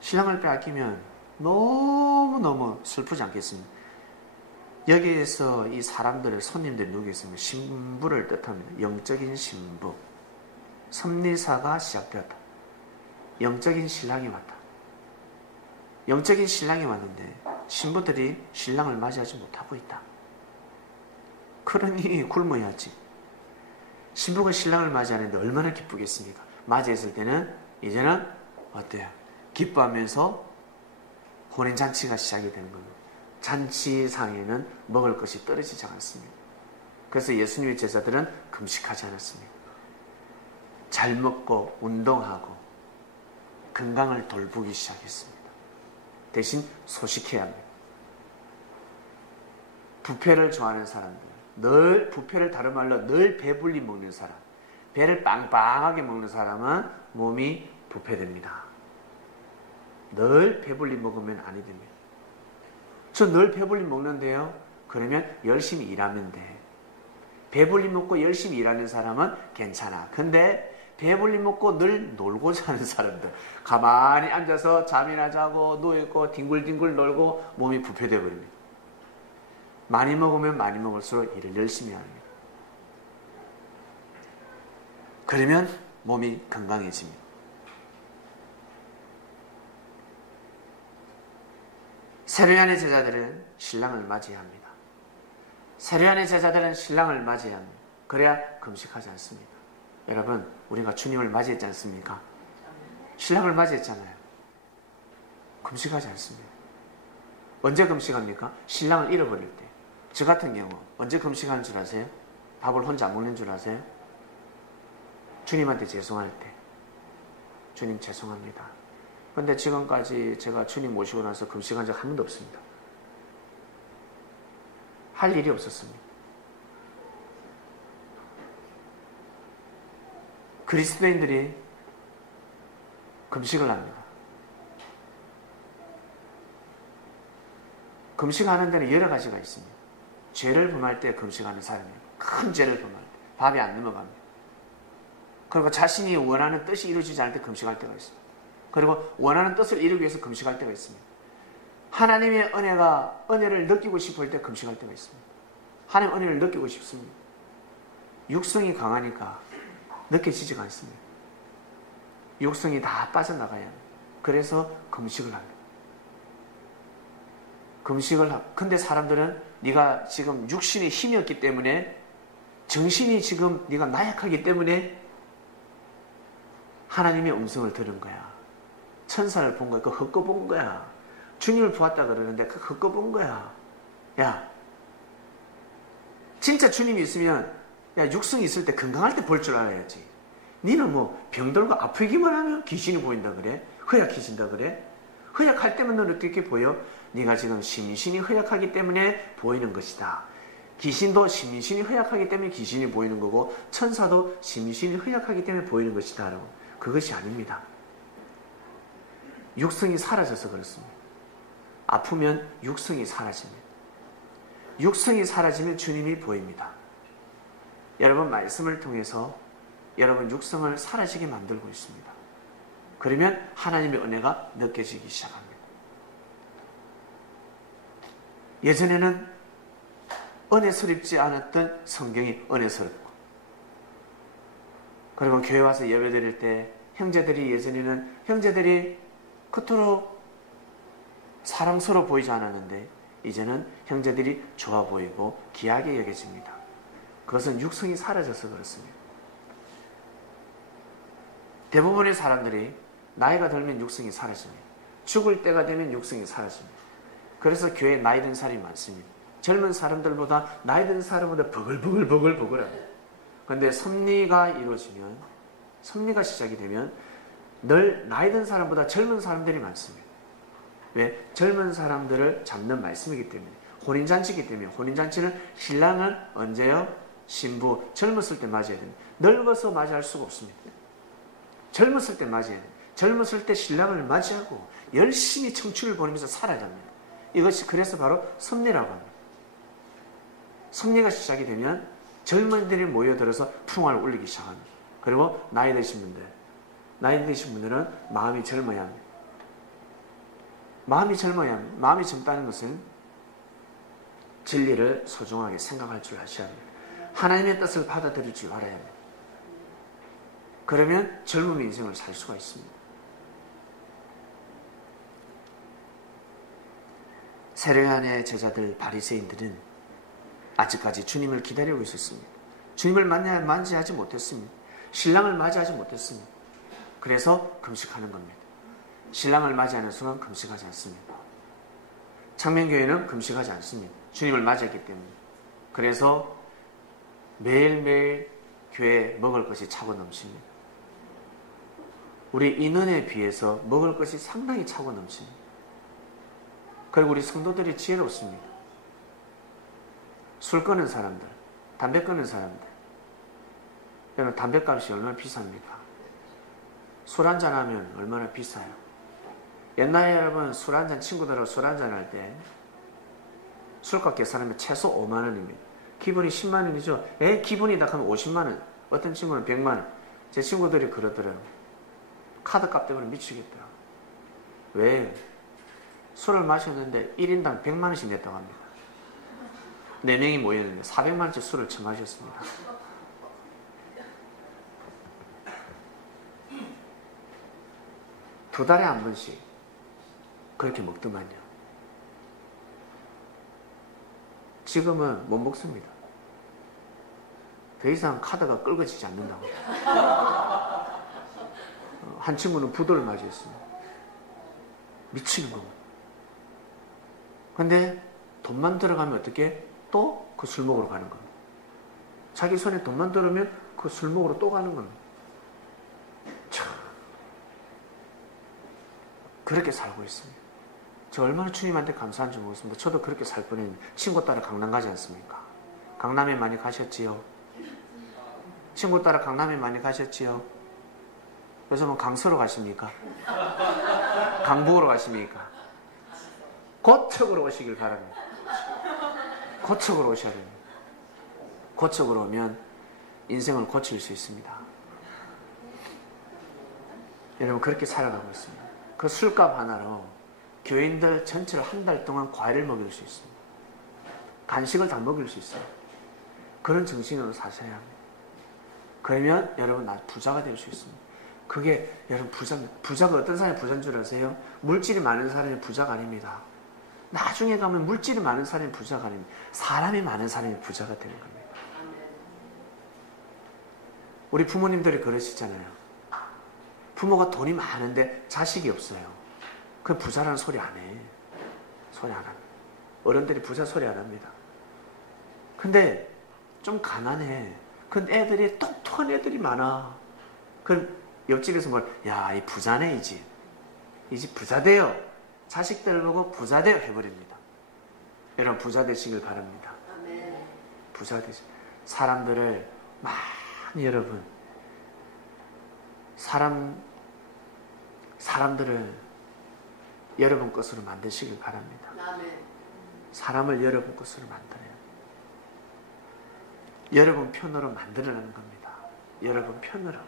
신랑을 빼앗기면 너무너무 슬프지 않겠습니까? 여기에서 이 사람들의 손님들이 누구 있으면 신부를 뜻합니다. 영적인 신부. 섭리사가 시작되었다. 영적인 신랑이 왔다. 영적인 신랑이 왔는데 신부들이 신랑을 맞이하지 못하고 있다. 그러니 굶어야지. 신부가 신랑을 맞이하는데 얼마나 기쁘겠습니까? 맞이했을 때는 이제는 어때요? 기뻐하면서 혼인잔치가 시작이 되는 겁니다. 잔치상에는 먹을 것이 떨어지지 않았습니다. 그래서 예수님의 제자들은 금식하지 않았습니다. 잘 먹고 운동하고 건강을 돌보기 시작했습니다. 대신 소식해야 합니다. 부패를 좋아하는 사람들, 늘 부패를 다른 말로 늘 배불리 먹는 사람, 배를 빵빵하게 먹는 사람은 몸이 부패됩니다. 늘 배불리 먹으면 아니 됩니다. 저 늘 배불리 먹는데요. 그러면 열심히 일하면 돼. 배불리 먹고 열심히 일하는 사람은 괜찮아. 근데 배불리 먹고 늘 놀고 자는 사람들, 가만히 앉아서 잠이나 자고 누워있고 뒹굴뒹굴 놀고 몸이 부패되어 버립니다. 많이 먹으면 많이 먹을수록 일을 열심히 합니다. 그러면 몸이 건강해집니다. 세례요한의 제자들은 신랑을 맞이해야 합니다. 세례요한의 제자들은 신랑을 맞이해야 합니다. 그래야 금식하지 않습니다. 여러분, 우리가 주님을 맞이했지 않습니까? 신랑을 맞이했잖아요. 금식하지 않습니다. 언제 금식합니까? 신랑을 잃어버릴 때. 저 같은 경우 언제 금식하는 줄 아세요? 밥을 혼자 안 먹는 줄 아세요? 주님한테 죄송할 때. 주님 죄송합니다. 근데 지금까지 제가 주님 모시고 나서 금식한 적 한 번도 없습니다. 할 일이 없었습니다. 그리스도인들이 금식을 합니다. 금식하는 데는 여러 가지가 있습니다. 죄를 범할 때 금식하는 사람이에요. 큰 죄를 범할 때 밥이 안 넘어갑니다. 그리고 자신이 원하는 뜻이 이루어지지 않을 때 금식할 때가 있습니다. 그리고 원하는 뜻을 이루기 위해서 금식할 때가 있습니다. 하나님의 은혜를 느끼고 싶을 때 금식할 때가 있습니다. 하나님의 은혜를 느끼고 싶습니다. 육성이 강하니까 느껴지지가 않습니다. 육성이 다 빠져나가야 합니다. 그래서 금식을 합니다. 근데 사람들은 네가 지금 육신의 힘이 없기 때문에, 정신이 지금 네가 나약하기 때문에 하나님의 음성을 들은 거야. 천사를 본 거야. 그거 헛거 본 거야. 주님을 보았다 그러는데 그거 헛거 본 거야. 야, 진짜 주님이 있으면, 야, 육성이 있을 때 건강할 때 볼 줄 알아야지. 니는 뭐 병들고 아프기만 하면 귀신이 보인다 그래? 허약해진다 그래? 허약할 때면 너는 어떻게 보여? 네가 지금 심신이 허약하기 때문에 보이는 것이다. 귀신도 심신이 허약하기 때문에 귀신이 보이는 거고, 천사도 심신이 허약하기 때문에 보이는 것이다. 그것이 아닙니다. 육성이 사라져서 그렇습니다. 아프면 육성이 사라집니다. 육성이 사라지면 주님이 보입니다. 여러분, 말씀을 통해서 여러분 육성을 사라지게 만들고 있습니다. 그러면 하나님의 은혜가 느껴지기 시작합니다. 예전에는 은혜스럽지 않았던 성경이 은혜스럽고, 그리고 교회 와서 예배 드릴 때 예전에는 형제들이 그토록 사랑스러워 보이지 않았는데 이제는 형제들이 좋아 보이고 귀하게 여겨집니다. 그것은 육성이 사라져서 그렇습니다. 대부분의 사람들이 나이가 들면 육성이 사라집니다. 죽을 때가 되면 육성이 사라집니다. 그래서 교회에 나이 든 사람이 많습니다. 젊은 사람들보다 나이 든 사람보다 버글버글합니다. 그런데 섭리가 이루어지면, 섭리가 시작이 되면 늘 나이 든 사람보다 젊은 사람들이 많습니다. 왜? 젊은 사람들을 잡는 말씀이기 때문에, 혼인잔치이기 때문에. 혼인잔치는 신랑은 언제요? 신부, 젊었을 때 맞아야 됩니다. 늙어서 맞이할 수가 없습니다. 젊었을 때 맞아야 됩니다. 젊었을 때 신랑을 맞이하고 열심히 청춘을 보내면서 살아야 합니다. 이것이 그래서 바로 섭리라고 합니다. 섭리가 시작이 되면 젊은이들이 모여들어서 풍화를 울리기 시작합니다. 그리고 나이 드신 분들은 마음이 젊어야 합니다. 마음이 젊어야 합니다. 마음이 젊다는 것은 진리를 소중하게 생각할 줄 아셔야 합니다. 하나님의 뜻을 받아들일 줄 알아야 합니다. 그러면 젊음의 인생을 살 수가 있습니다. 세례요한의 제자들 바리새인들은 아직까지 주님을 기다리고 있었습니다. 주님을 맞이하지 못했습니다. 신랑을 맞이하지 못했습니다. 그래서 금식하는 겁니다. 신랑을 맞이하는 순간 금식하지 않습니다. 창명교회는 금식하지 않습니다. 주님을 맞이했기 때문에. 그래서 매일매일 교회에 먹을 것이 차고 넘칩니다. 우리 인원에 비해서 먹을 것이 상당히 차고 넘칩니다. 그리고 우리 성도들이 지혜롭습니다. 술 끊는 사람들, 담배 끊는 사람들. 여러분, 담배값이 얼마나 비쌉니까? 술 한잔 하면 얼마나 비싸요? 옛날에 여러분 술 한잔, 친구들하고 술 한잔 할 때 술값 계산하면 최소 5만 원입니다. 기본이 10만 원이죠. 기본이다 하면 50만 원. 어떤 친구는 100만 원. 제 친구들이 그러더라고요. 카드값 때문에 미치겠더라고요. 왜? 술을 마셨는데 1인당 100만 원씩 냈다고 합니다. 4명이 모였는데 400만 원짜리 술을 처마셨습니다. 두 달에 한 번씩 그렇게 먹더만요. 지금은 못 먹습니다. 더 이상 카드가 긁어지지 않는다고. 한 친구는 부도를 맞이했습니다. 미치는 겁니다. 근데 돈만 들어가면 어떻게? 또 그 술 먹으러 가는 겁니다. 자기 손에 돈만 들어오면 그 술 먹으러 또 가는 겁니다. 참, 그렇게 살고 있습니다. 저 얼마나 주님한테 감사한지 모르겠습니다. 저도 그렇게 살 뻔했는데 친구 따라 강남 가지 않습니까? 강남에 많이 가셨지요? 친구 따라 강남에 많이 가셨지요? 그래서 뭐 강서로 가십니까? 강북으로 가십니까? 고척으로 오시길 바랍니다. 고척으로 오셔야 됩니다. 고척으로 오면 인생을 고칠 수 있습니다. 여러분, 그렇게 살아가고 있습니다. 그 술값 하나로 교인들 전체를 한 달 동안 과일을 먹일 수 있습니다. 간식을 다 먹일 수 있어요. 그런 정신으로 사셔야 합니다. 그러면 여러분 부자가 될 수 있습니다. 그게 여러분 부자가 어떤 사람이 부자인 줄 아세요? 물질이 많은 사람이 부자가 아닙니다. 나중에 가면 물질이 많은 사람이 부자가 아닙니다. 사람이 많은 사람이 부자가 되는 겁니다. 우리 부모님들이 그러시잖아요. 부모가 돈이 많은데 자식이 없어요. 그 부자라는 소리 안 해. 소리 안 합니다. 어른들이 부자 소리 안 합니다. 근데 좀 가난해. 근데 애들이 똑똑한 애들이 많아. 그 옆집에서 야, 이 부자네, 이 집. 이 집 부자 돼요. 자식들을 보고 부자 돼요 해버립니다. 여러분, 부자 되시길 바랍니다. 부자 되시. 사람들을 많이 여러분, 사람들을 여러분 것으로 만드시길 바랍니다. 사람을 여러분 것으로 만들어요. 여러분 편으로 만들어내는 겁니다. 여러분 편으로.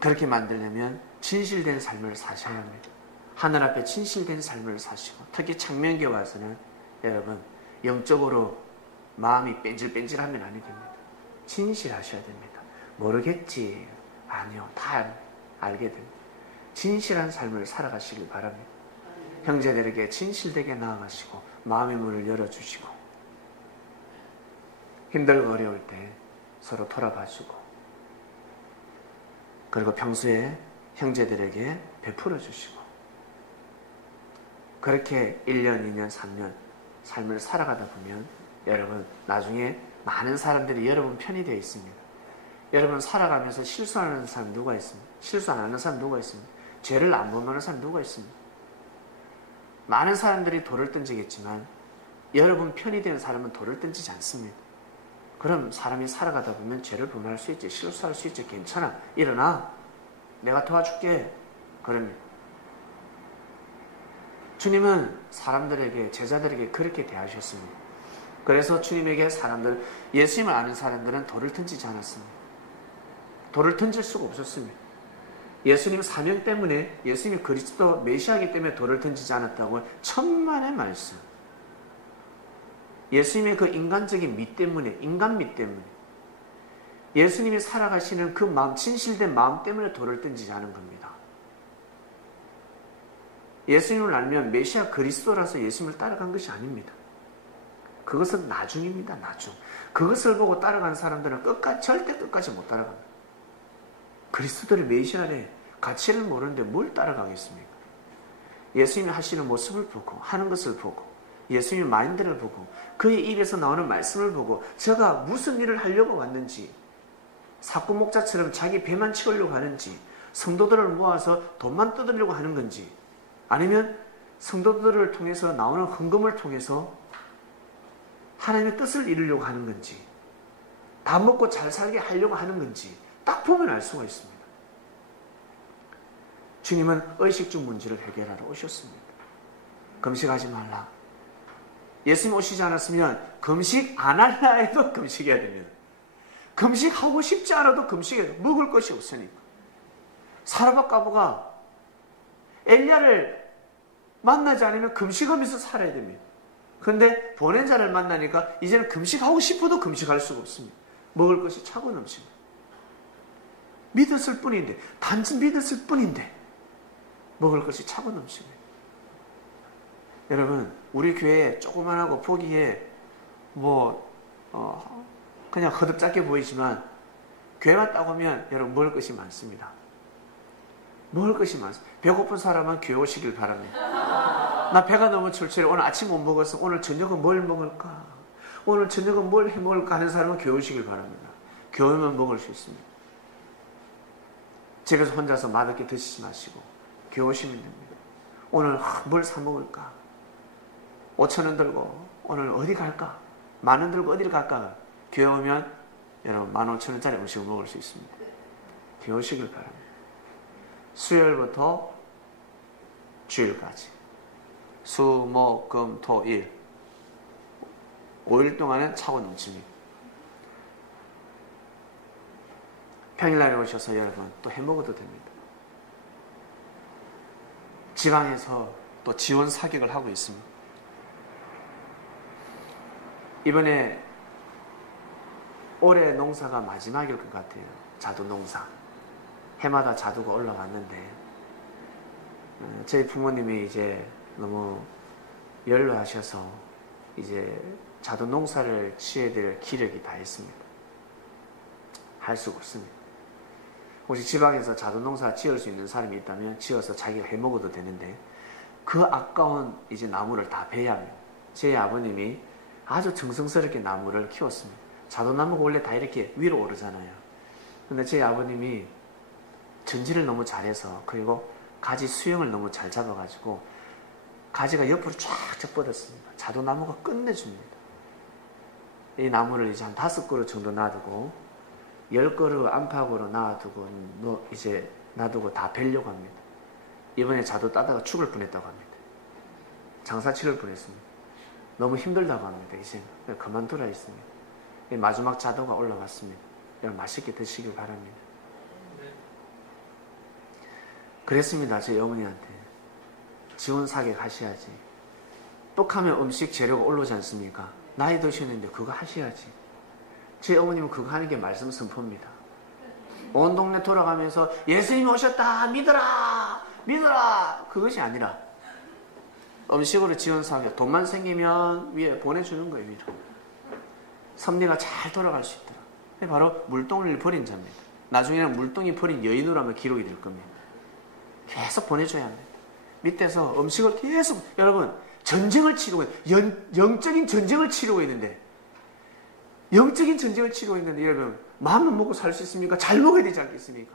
그렇게 만들려면 진실된 삶을 사셔야 합니다. 하늘 앞에 진실된 삶을 사시고, 특히 창명교회 와서는 여러분 영적으로 마음이 뺀질뺀질하면 아니 됩니다. 진실하셔야 됩니다. 모르겠지. 아니요. 다 알게 됩니다. 진실한 삶을 살아가시길 바랍니다. 형제들에게 진실되게 나아가시고 마음의 문을 열어주시고, 힘들고 어려울 때 서로 돌아봐주고, 그리고 평소에 형제들에게 베풀어 주시고 그렇게 1년, 2년, 3년 삶을 살아가다 보면 여러분 나중에 많은 사람들이 여러분 편이 되어 있습니다. 여러분 살아가면서 실수하는 사람 누가 있습니까? 실수 안 하는 사람 누가 있습니까? 죄를 안 범하는 사람 누가 있습니까? 많은 사람들이 돌을 던지겠지만 여러분 편이 되는 사람은 돌을 던지지 않습니다. 그럼 사람이 살아가다 보면 죄를 범할 수 있지, 실수할 수 있지, 괜찮아, 일어나, 내가 도와줄게, 그럽니다. 주님은 사람들에게, 제자들에게 그렇게 대하셨습니다. 그래서 주님에게 사람들, 예수님을 아는 사람들은 돌을 던지지 않았습니다. 돌을 던질 수가 없었습니다. 예수님 사명 때문에, 예수님이 그리스도 메시아이기 때문에 돌을 던지지 않았다고 천만의 말씀. 예수님의 그 인간적인 미 때문에, 인간 미 때문에, 예수님이 살아가시는 그 마음, 진실된 마음 때문에 돌을 던지지 않은 겁니다. 예수님을 알면 메시아 그리스도라서 예수님을 따라간 것이 아닙니다. 그것은 나중입니다. 나중. 그것을 보고 따라간 사람들은 절대 끝까지 못 따라갑니다. 그리스도를 메시아래 가치를 모르는데 뭘 따라가겠습니까? 예수님이 하시는 모습을 보고 하는 것을 보고 예수님의 마인드를 보고 그의 입에서 나오는 말씀을 보고 제가 무슨 일을 하려고 왔는지, 사꾼 목자처럼 자기 배만 채우려고 하는지, 성도들을 모아서 돈만 뜯으려고 하는 건지, 아니면 성도들을 통해서 나오는 헌금을 통해서 하나님의 뜻을 이루려고 하는 건지, 다 먹고 잘 살게 하려고 하는 건지 딱 보면 알 수가 있습니다. 주님은 의식주 문제를 해결하러 오셨습니다. 금식하지 말라. 예수님 오시지 않았으면 금식 안 할라 해도 금식해야 됩니다. 금식하고 싶지 않아도 금식해야 돼요. 먹을 것이 없으니까. 사르밧가부가 엘리야를 만나지 않으면 금식하면서 살아야 됩니다. 그런데 보낸 자를 만나니까 이제는 금식하고 싶어도 금식할 수가 없습니다. 먹을 것이 차고 넘칩니다. 믿었을 뿐인데, 단지 믿었을 뿐인데 먹을 것이 차고 넘칩니다. 여러분, 우리 교회 조그만하고 보기에 그냥 허접작게 보이지만 교회만 딱 오면 여러분 먹을 것이 많습니다. 먹을 것이 많습니다. 배고픈 사람은 교회 오시길 바랍니다. 나 배가 너무 출출해. 오늘 아침 못 먹었어. 오늘 저녁은 뭘 먹을까? 오늘 저녁은 뭘 해 먹을까 하는 사람은 교회 오시길 바랍니다. 교회만 먹을 수 있습니다. 집에서 혼자서 맛없게 드시지 마시고 교회 오시면 됩니다. 오늘 뭘 사 먹을까? 5,000원 들고 오늘 어디 갈까? 10,000원 들고 어디를 갈까? 교회 오면 여러분 15,000원짜리 음식을 먹을 수 있습니다. 교회 오시길 바랍니다. 수요일부터 주일까지 수, 목, 금, 토, 일 5일 동안은 차고 넘칩니다. 평일날에 오셔서 여러분 또 해먹어도 됩니다. 지방에서 또 지원 사격을 하고 있습니다. 이번에 올해 농사가 마지막일 것 같아요. 자두 농사. 해마다 자두가 올라왔는데 저희 부모님이 이제 너무 연로하셔서 이제 자두 농사를 지어야 될 기력이 다 있습니다. 할 수가 없습니다. 혹시 지방에서 자두 농사 지을 수 있는 사람이 있다면 지어서 자기가 해먹어도 되는데 그 아까운 이제 나무를 다 베야 합니다. 제 아버님이 아주 정성스럽게 나무를 키웠습니다. 자두나무가 원래 다 이렇게 위로 오르잖아요. 근데 제 아버님이 전지를 너무 잘해서 그리고 가지 수영을 너무 잘 잡아가지고 가지가 옆으로 쫙쫙 뻗었습니다. 자두나무가 끝내줍니다. 이 나무를 이제 한 5그루 정도 놔두고 10그루 안팎으로 놔두고 이제 놔두고 다 벨려고 합니다. 이번에 자두 따다가 죽을 뻔했다고 합니다. 장사 치를 뻔했습니다. 너무 힘들다고 합니다. 이제 그만두라 했습니다. 마지막 자두가 올라왔습니다. 여러분 맛있게 드시길 바랍니다. 그랬습니다. 제 어머니한테 지원 사격 하셔야지. 똑하면 음식 재료가 올라오지 않습니까? 나이 드셨는데 그거 하셔야지. 제 어머님은 그거 하는 게 말씀 선포입니다. 온 동네 돌아가면서 예수님이 오셨다 믿어라 믿어라 그것이 아니라 음식으로 지원 사격. 돈만 생기면 위에 보내주는 거예요. 위로. 섭리가 잘 돌아갈 수 있도록. 바로 물동을 버린 자입니다. 나중에는 물동이 버린 여인으로 하면 기록이 될 겁니다. 계속 보내줘야 합니다. 밑에서 음식을 계속, 여러분, 전쟁을 치르고, 영적인 전쟁을 치르고 있는데, 여러분, 마음만 먹고 살 수 있습니까? 잘 먹어야 되지 않겠습니까?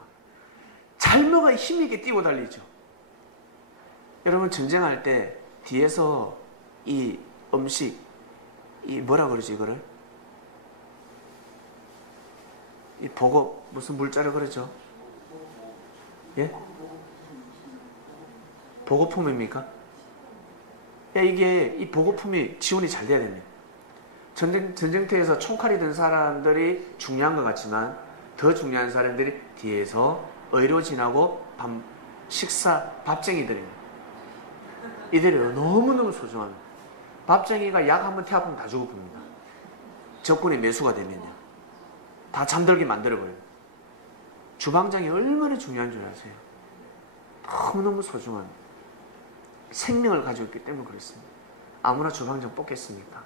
잘 먹어야 힘있게 뛰고 달리죠. 여러분, 전쟁할 때 뒤에서 이 음식, 이 뭐라 그러지, 이거를? 이 보고, 무슨 물자라 그러죠? 예? 보고품입니까? 이게, 이 보고품이 지원이 잘 돼야 됩니다. 전쟁터에서 총칼이 든 사람들이 중요한 것 같지만, 더 중요한 사람들이 뒤에서 의료진하고 식사 밥쟁이들입니다. 이들이 너무너무 소중합니다. 밥쟁이가 약 한번 태아프면 다 죽어봅니다. 적군의 매수가 되면요. 다 잠들게 만들어버려요. 주방장이 얼마나 중요한 줄 아세요? 너무너무 소중한 생명을 가지고 있기 때문에 그렇습니다. 아무나 주방장 뽑겠습니까?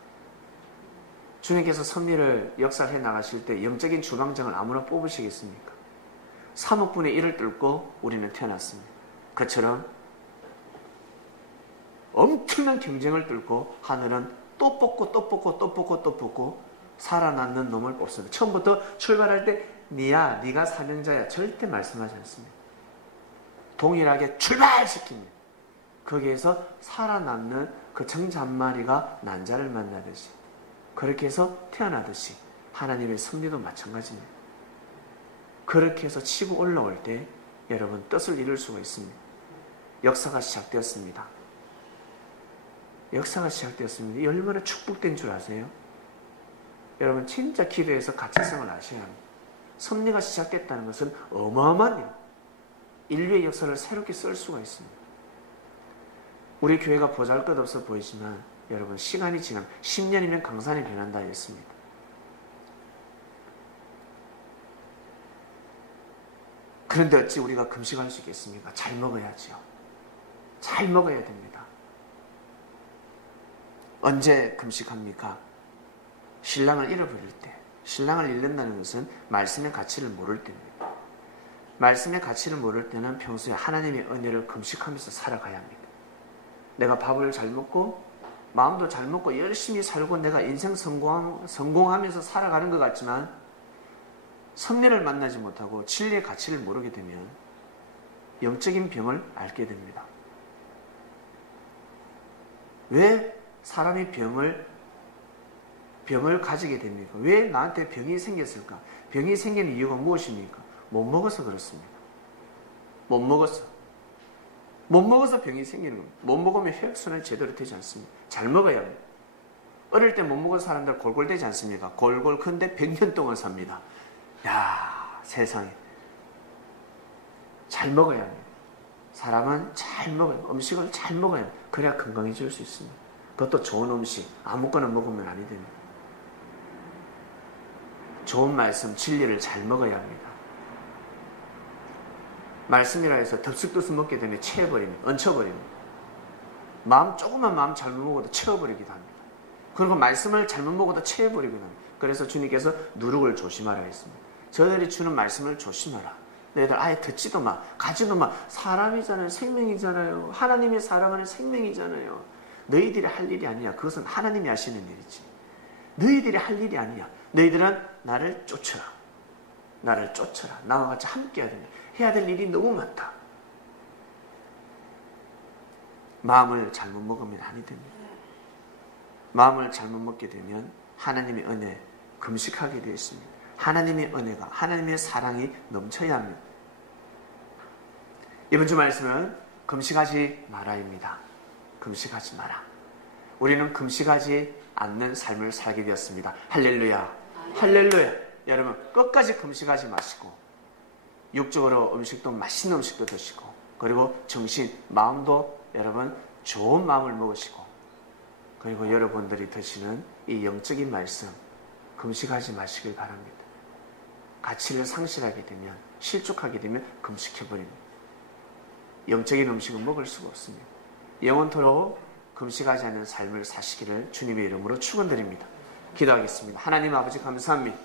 주님께서 섭리를 역사해 나가실 때 영적인 주방장을 아무나 뽑으시겠습니까? 3억 분의 1을 뚫고 우리는 태어났습니다. 그처럼 엄청난 경쟁을 뚫고 하늘은 또 뽑고 살아남는 놈을 뽑습니다. 처음부터 출발할 때 네가 사명자야 절대 말씀하지 않습니다. 동일하게 출발시킵니다. 거기에서 살아남는 그 정자 한 마리가 난자를 만나듯이, 그렇게 해서 태어나듯이 하나님의 섭리도 마찬가지입니다. 그렇게 해서 치고 올라올 때 여러분 뜻을 이룰 수가 있습니다. 역사가 시작되었습니다. 얼마나 축복된 줄 아세요? 여러분 진짜 기도해서 가치성을 아셔야 합니다. 섭리가 시작됐다는 것은 어마어마한 일, 인류의 역사를 새롭게 쓸 수가 있습니다. 우리 교회가 보잘것없어 보이지만 여러분 시간이 지나면 10년이면 강산이 변한다 했습니다. 그런데 어찌 우리가 금식할 수 있겠습니까? 잘 먹어야지요. 잘 먹어야 됩니다. 언제 금식합니까? 신랑을 잃어버릴 때. 신랑을 잃는다는 것은 말씀의 가치를 모를 때입니다. 말씀의 가치를 모를 때는 평소에 하나님의 은혜를 금식하면서 살아가야 합니다. 내가 밥을 잘 먹고 마음도 잘 먹고 열심히 살고 내가 인생 성공하면서 살아가는 것 같지만 섭리를 만나지 못하고 진리의 가치를 모르게 되면 영적인 병을 앓게 됩니다. 왜 사람이 병을 가지게 됩니까? 왜 나한테 병이 생겼을까? 병이 생기는 이유가 무엇입니까? 못 먹어서 그렇습니다. 못 먹어서 병이 생기는 겁니다. 못 먹으면 혈액순환이 제대로 되지 않습니다. 잘 먹어야 합니다. 어릴 때 못 먹은 사람들 골골되지 않습니까? 골골 근데 100년 동안 삽니다. 야, 세상에. 잘 먹어야 합니다. 사람은 잘 먹어야 합니다. 음식을 잘 먹어야 합니다. 그래야 건강해질 수 있습니다. 그것도 좋은 음식, 아무거나 먹으면 아니 됩니다. 좋은 말씀, 진리를 잘 먹어야 합니다. 말씀이라 해서 덥석덥석 먹게 되면 채워버립니다. 얹혀버립니다. 조금만 마음 잘못 먹어도 채워버리기도 합니다. 그리고 말씀을 잘못 먹어도 채워버리기도 합니다. 그래서 주님께서 누룩을 조심하라 했습니다. 저들이 주는 말씀을 조심하라. 너희들 아예 듣지도 마, 가지도 마. 사람이잖아요. 생명이잖아요. 하나님의 사람 안에 생명이잖아요. 너희들이 할 일이 아니야. 그것은 하나님이 하시는 일이지. 너희들이 할 일이 아니야. 너희들은 나를 쫓아라. 나와 같이 함께 해야 될 일이 너무 많다. 마음을 잘못 먹으면 아니 됩니다. 마음을 잘못 먹게 되면 하나님의 은혜 금식하게 되어 있습니다. 하나님의 은혜가, 하나님의 사랑이 넘쳐야 합니다. 이번 주 말씀은 금식하지 마라입니다. 금식하지 마라. 우리는 금식하지 않는 삶을 살게 되었습니다. 할렐루야. 할렐루야. 여러분 끝까지 금식하지 마시고 육적으로 음식도 맛있는 음식도 드시고 그리고 정신, 마음도 여러분 좋은 마음을 먹으시고 그리고 여러분들이 드시는 이 영적인 말씀 금식하지 마시길 바랍니다. 가치를 상실하게 되면 실족하게 되면 금식해버립니다. 영적인 음식은 먹을 수가 없습니다. 영원토록 금식하지 않는 삶을 사시기를 주님의 이름으로 축원드립니다. 기도하겠습니다. 하나님 아버지 감사합니다.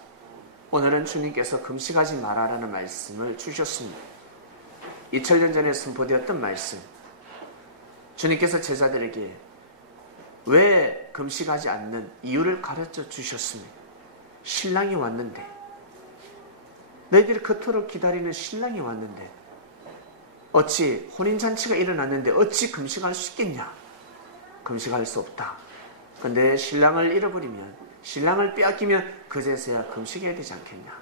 오늘은 주님께서 금식하지 마라라는 말씀을 주셨습니다. 2000년 전에 선포되었던 말씀. 주님께서 제자들에게 왜 금식하지 않는 이유를 가르쳐 주셨습니다. 신랑이 왔는데, 너희들이 그토록 기다리는 신랑이 왔는데 어찌 혼인잔치가 일어났는데 어찌 금식할 수 있겠냐? 금식할 수 없다. 근데 신랑을 잃어버리면, 신랑을 빼앗기면 그제서야 금식해야 되지 않겠냐?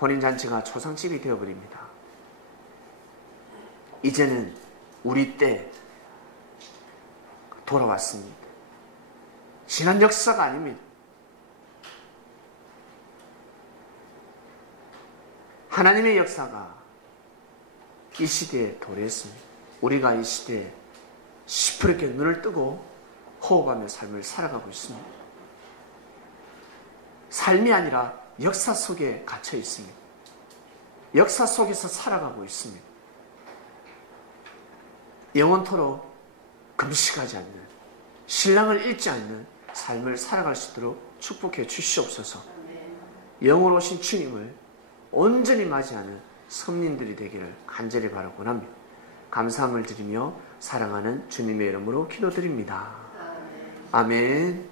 혼인잔치가 초상집이 되어버립니다. 이제는 우리 때 돌아왔습니다. 지난 역사가 아닙니다. 하나님의 역사가 이 시대에 도래했습니다. 우리가 이 시대에 시퍼렇게 눈을 뜨고 호흡하며 삶을 살아가고 있습니다. 삶이 아니라 역사 속에 갇혀 있습니다. 역사 속에서 살아가고 있습니다. 영원토록 금식하지 않는, 신랑을 잃지 않는 삶을 살아갈 수 있도록 축복해 주시옵소서. 영으로 오신 주님을 온전히 맞이하는 성민들이 되기를 간절히 바라고 합니다. 감사함을 드리며 사랑하는 주님의 이름으로 기도드립니다. 아멘.